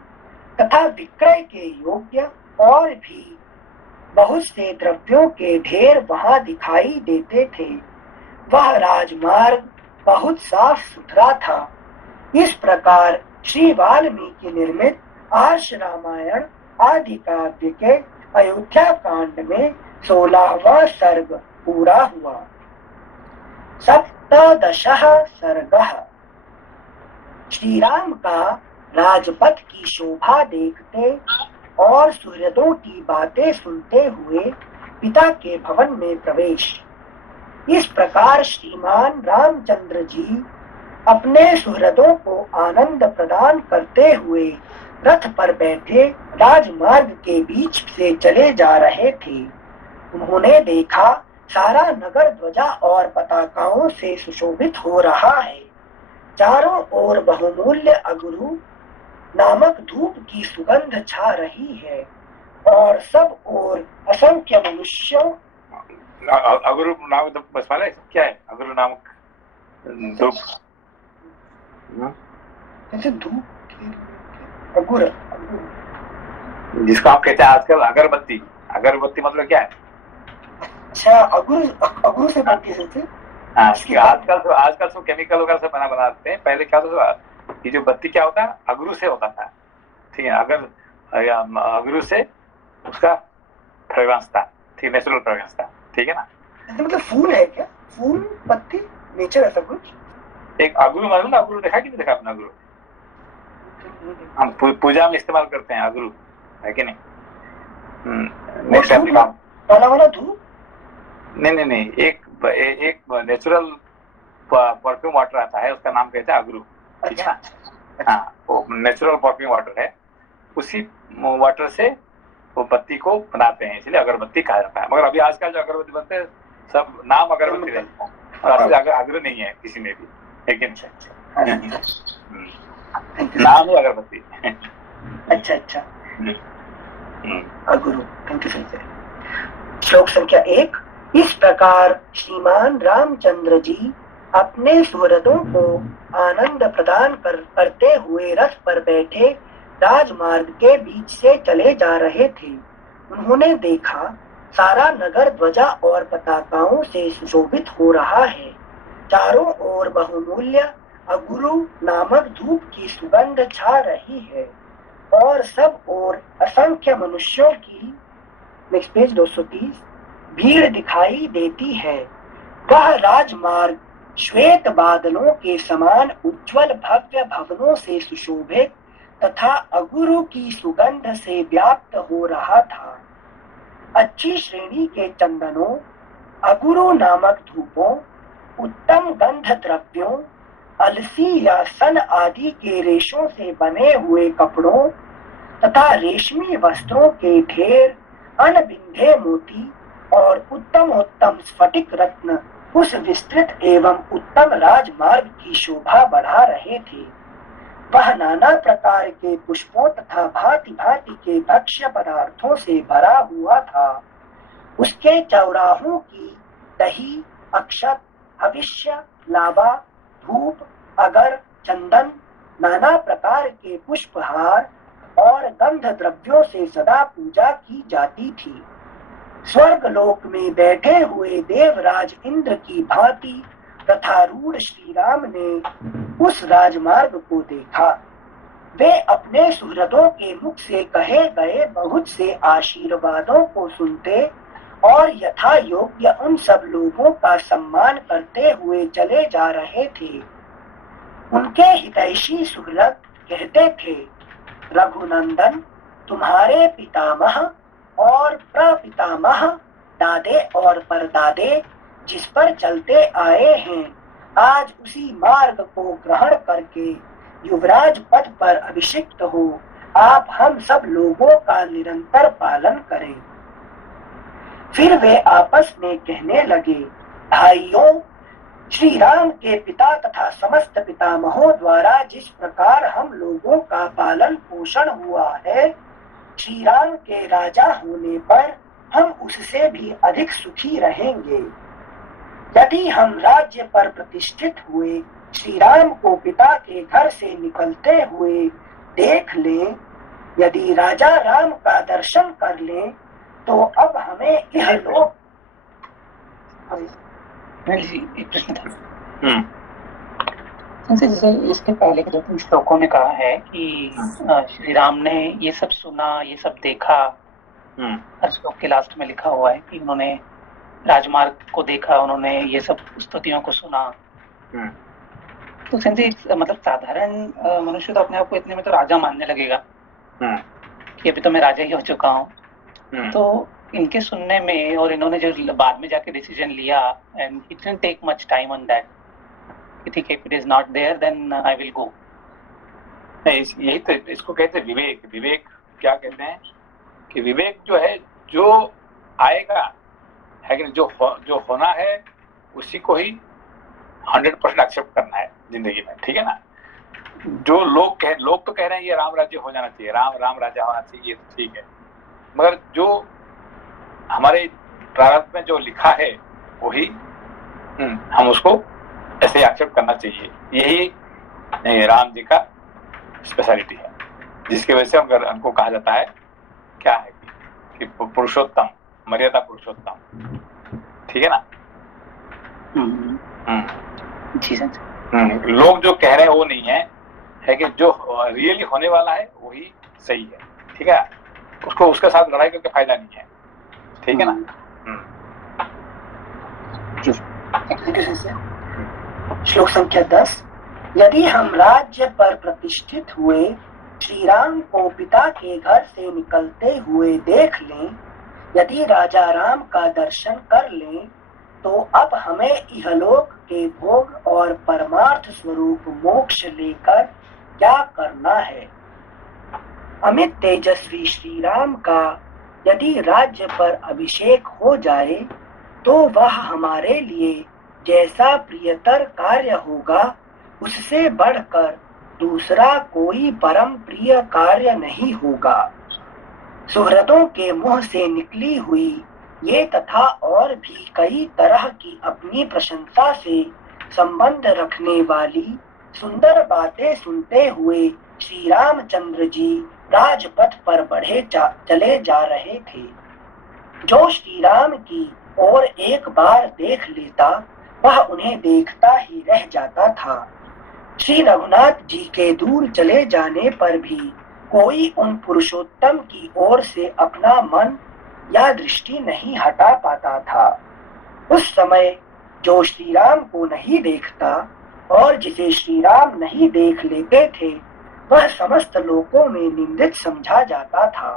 तथा विक्रय के योग्य और भी बहुत से द्रव्यों के ढेर वहां दिखाई देते थे। वह राजमार्ग बहुत साफ सुथरा था। इस प्रकार श्री वाल्मीकि निर्मित आर्ष रामायण आदि काव्य के अयोध्या कांड में 16वां सर्ग पूरा हुआ। सप्तदशः सर्गः। श्री राम का राजपथ की शोभा देखते और सुहृदों की बातें सुनते हुए पिता के भवन में प्रवेश। इस प्रकार श्रीमान रामचंद्र जी अपने सुहृदों को आनंद प्रदान करते हुए रथ पर बैठे राजमार्ग के बीच से चले जा रहे थे। उन्होंने देखा सारा नगर ध्वजा और पताकाओं से सुशोभित हो रहा है। चारों ओर बहुमूल्य अगरू नामक धूप की सुगंध छा रही है और सब ओर असंख्य मनुष्यों। अगरू नामक बस वाला क्या है? अगरू नामक धूप, जैसे धूप अगुर, जिसको आप कहते हैं आजकल अगरबत्ती। अगरबत्ती मतलब क्या है? अच्छा, अगुरु से बनती है इससे? हाँ, आजकल सब केमिकल वगैरह से बनाते हैं। पहले क्या होता था, ये जो बत्ती क्या होता है, अगरू से होता था। ठीक है, अगरू से उसका फ्रेग्रेंस था, ठीक, नेचुरल फ्रेग्रेंस था। ठीक है ना। मतलब फूल है क्या? फूल, पत्ती, नेचर ऐसा कुछ? एक अगरू मालूम ना, अगरू देखा कि नहीं देखा अपना? अगरू हम पूजा में इस्तेमाल करते हैं, अगरू है कि नहीं? काला वाला धूप? नहीं, एक नेचुरल परफ्यूम वाटर आता है, उसका नाम कहते हैं अगरू। ठीक है ना। हाँ, वो नेचुरल परफ्यूम वाटर है, उसी वाटर से वो बत्ती को बनाते हैं, इसलिए अगरबत्ती कहा जाता है। मगर अभी आजकल जो अगरबत्ती बनते हैं सब नाम अगरबत्ती रहते हैं, और असली अगरू नहीं है किसी में भी, लेकिन नाम है अगरबत्ती। अच्छा। अगुरु। Thank you sir. श्लोक संख्या 1। इस प्रकार श्रीमान रामचंद्र जी अपने सुहृदों को आनंद प्रदान करते हुए रथ पर बैठे राजमार्ग के बीच से चले जा रहे थे। उन्होंने देखा सारा नगर ध्वजा और पताकाओं से सुशोभित हो रहा है। चारों ओर बहुमूल्य अगुरु नामक धूप की सुगंध छा रही है और सब ओर असंख्य मनुष्यों की, नेक्स्ट पेज 230, भीड़ दिखाई देती है। वह राजमार्ग श्वेत बादलों के समान उज्जवल भव्य भवनों से सुशोभित तथा अगुरु की सुगंध से व्याप्त हो रहा था। अच्छी श्रेणी के चंदनों, अगुरु नामक धूपों, उत्तम गंध द्रव्यों, अलसी या सन आदि के रेशों से बने हुए कपड़ों तथा रेशमी वस्त्रों के ढेर, अनबिंधे मोती और उत्तम स्फटिक रत्न उस विस्तृत एवं उत्तम राजमार्ग की शोभा बढ़ा रहे थे। वह नाना प्रकार के पुष्पों तथा भांति भांति के भक्ष्य पदार्थों से भरा हुआ था। उसके चौराहों की दही, अक्षत, हविष्य, लावा, धूप, अगर, चंदन, नाना प्रकार के पुष्पहार और गंध द्रव्यों से सदा पूजा की जाती थी। स्वर्ग लोक में बैठे हुए देवराज इंद्र की भांति तथा रूढ़ श्री राम ने उस राजमार्ग को देखा। वे अपने सुहृदों के मुख से कहे गए बहुत से आशीर्वादों को सुनते और यथा योग्य उन सब लोगों का सम्मान करते हुए चले जा रहे थे। उनके हितैषी सुहृद कहते थे, रघुनंदन, तुम्हारे पितामह और प्रपितामह, दादे और परदादे जिस पर चलते आए हैं, आज उसी मार्ग को ग्रहण करके युवराज पद पर अभिषिक्त हो आप हम सब लोगों का निरंतर पालन करें। फिर वे आपस में कहने लगे, भाइयों, श्री राम के पिता तथा समस्त पितामहों द्वारा जिस प्रकार हम लोगों का पालन पोषण हुआ है, श्री राम के राजा होने पर हम उससे भी अधिक सुखी रहेंगे। यदि हम राज्य पर प्रतिष्ठित हुए श्री राम को पिता के घर से निकलते हुए देख लें, यदि राजा राम का दर्शन कर लें, तो अब हमें यह लोग। एक प्रश्न था जैसे इसके पहले के 2-3 श्लोकों में कहा है कि श्री राम ने ये सब सुना, ये सब देखा। हर श्लोक के लास्ट में लिखा हुआ है कि उन्होंने राजमार्ग को देखा, उन्होंने ये सब स्तुतियों को सुना। तो संजय, मतलब साधारण मनुष्य तो अपने आप को इतने में तो राजा मानने लगेगा कि अभी तो मैं राजा ही हो चुका हूँ। तो इनके सुनने में और इन्होंने जो बाद में जाके डिसीजन लिया, and it didn't take much time on that, ठीक है, if it is not there then I will go. यही तो इसको कहते हैं विवेक। विवेक क्या कहते हैं कि विवेक जो है, जो आएगा है कि जो होना है उसी को ही 100% एक्सेप्ट करना है जिंदगी में। ठीक है ना। जो लोग तो कह रहे हैं ये राम राज्य हो जाना चाहिए, राम राजा होना चाहिए, तो ठीक है, मगर जो हमारे प्रारब्ध में जो लिखा है वही हम उसको ऐसे एक्सेप्ट करना चाहिए। यही राम जी का स्पेशलिटी है, जिसकी वजह से हमको कहा जाता है क्या है कि पुरुषोत्तम, मर्यादा पुरुषोत्तम। ठीक है ना। जी सर। लोग जो कह रहे हैं वो नहीं है कि जो रियली होने वाला है वही सही है, ठीक है। उसको उसके साथ लड़ाई करके फायदा नहीं है, ठीक है ना। श्लोक संख्या 10। यदि हम राज्य पर प्रतिष्ठित हुए श्री राम को पिता के घर से निकलते हुए देख लें, यदि राजा राम का दर्शन कर लें, तो अब हमें इहलोक के भोग और परमार्थ स्वरूप मोक्ष लेकर क्या करना है। अमित तेजस्वी श्री राम का यदि राज्य पर अभिषेक हो जाए तो वह हमारे लिए जैसा प्रियतर कार्य होगा उससे बढ़कर दूसरा कोई परम प्रिय कार्य नहीं होगा। सुहृदों के मुंह से निकली हुई ये तथा और भी कई तरह की अपनी प्रशंसा से संबंध रखने वाली सुंदर बातें सुनते हुए श्री रामचंद्र जी राजपथ पर चले जा रहे थे। जो श्री राम की ओर एक बार देख लेता वह उन्हें देखता ही रह जाता था। श्री रघुनाथ जी के दूर चले जाने पर भी कोई उन पुरुषोत्तम की ओर से अपना मन या दृष्टि नहीं हटा पाता था। उस समय जो श्री राम को नहीं देखता और जिसे श्री राम नहीं देख लेते थे वह समस्त लोकों में निंदित समझा जाता था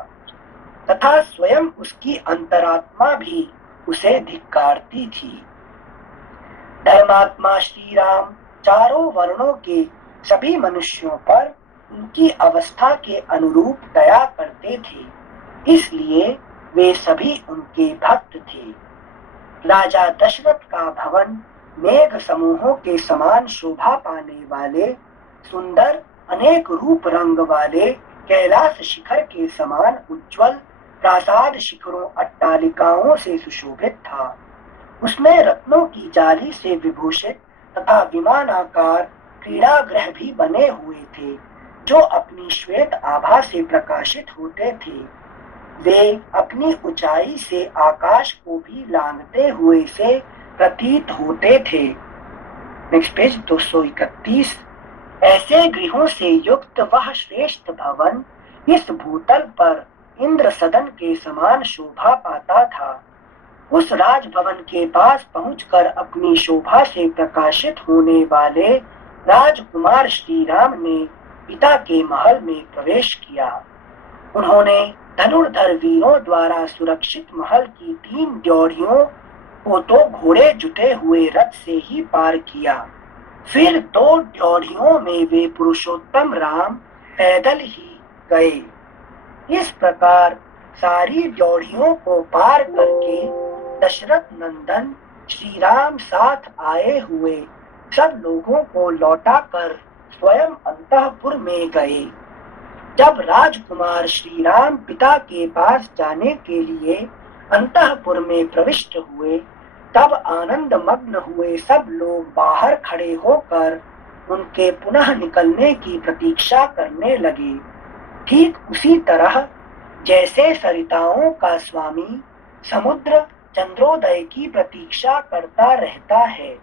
तथा स्वयं उसकी अंतरात्मा भी उसे धिक्कारती थी। धर्मात्मा श्री राम चारों वर्णों के सभी मनुष्यों पर उनकी अवस्था के अनुरूप दया करते थे, इसलिए वे सभी उनके भक्त थे। राजा दशरथ का भवन मेघ समूहों के समान शोभा पाने वाले सुंदर अनेक रूप रंग वाले कैलाश शिखर के समान उज्ज्वल प्रासाद शिखरों अट्टालिकाओं से सुशोभित था। उसमें रत्नों की जाली से विभूषित तथा विमानाकार क्रीड़ागृह भी बने हुए थे जो अपनी श्वेत आभा से प्रकाशित होते थे। वे अपनी ऊंचाई से आकाश को भी लांघते हुए से प्रतीत होते थे। Next page 231। ऐसे गृहों से युक्त वह श्रेष्ठ भवन इस भूतल पर इंद्र सदन के समान शोभा पाता था। उस राजभवन के पास पहुंचकर अपनी शोभा से प्रकाशित होने वाले राजकुमार श्री राम ने पिता के महल में प्रवेश किया। उन्होंने धनुर्धर वीरों द्वारा सुरक्षित महल की 3 ड्योढ़ियों को 2 घोड़े जुटे हुए रथ से ही पार किया। फिर 2 ड्योढ़ियों में वे पुरुषोत्तम राम पैदल ही गए। इस प्रकार सारी ड्योढ़ियों को पार करके दशरथ नंदन श्री राम साथ आए हुए सब लोगों को लौटाकर स्वयं अंतःपुर में गए। जब राजकुमार श्री राम पिता के पास जाने के लिए अंतःपुर में प्रविष्ट हुए तब आनंद मग्न हुए सब लोग बाहर खड़े होकर उनके पुनः निकलने की प्रतीक्षा करने लगे। ठीक उसी तरह जैसे सरिताओं का स्वामी समुद्र चंद्रोदय की प्रतीक्षा करता रहता है,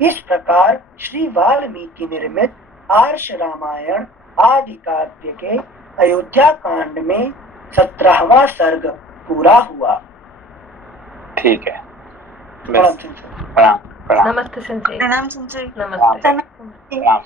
इस प्रकार श्री वाल्मीकि निर्मित आर्ष रामायण आदि काव्य के अयोध्या कांड में 17वां सर्ग पूरा हुआ। ठीक है। प्रणाम प्रणाम। नमस्ते संजय। प्रणाम संजय। नमस्ते। प्रणाम।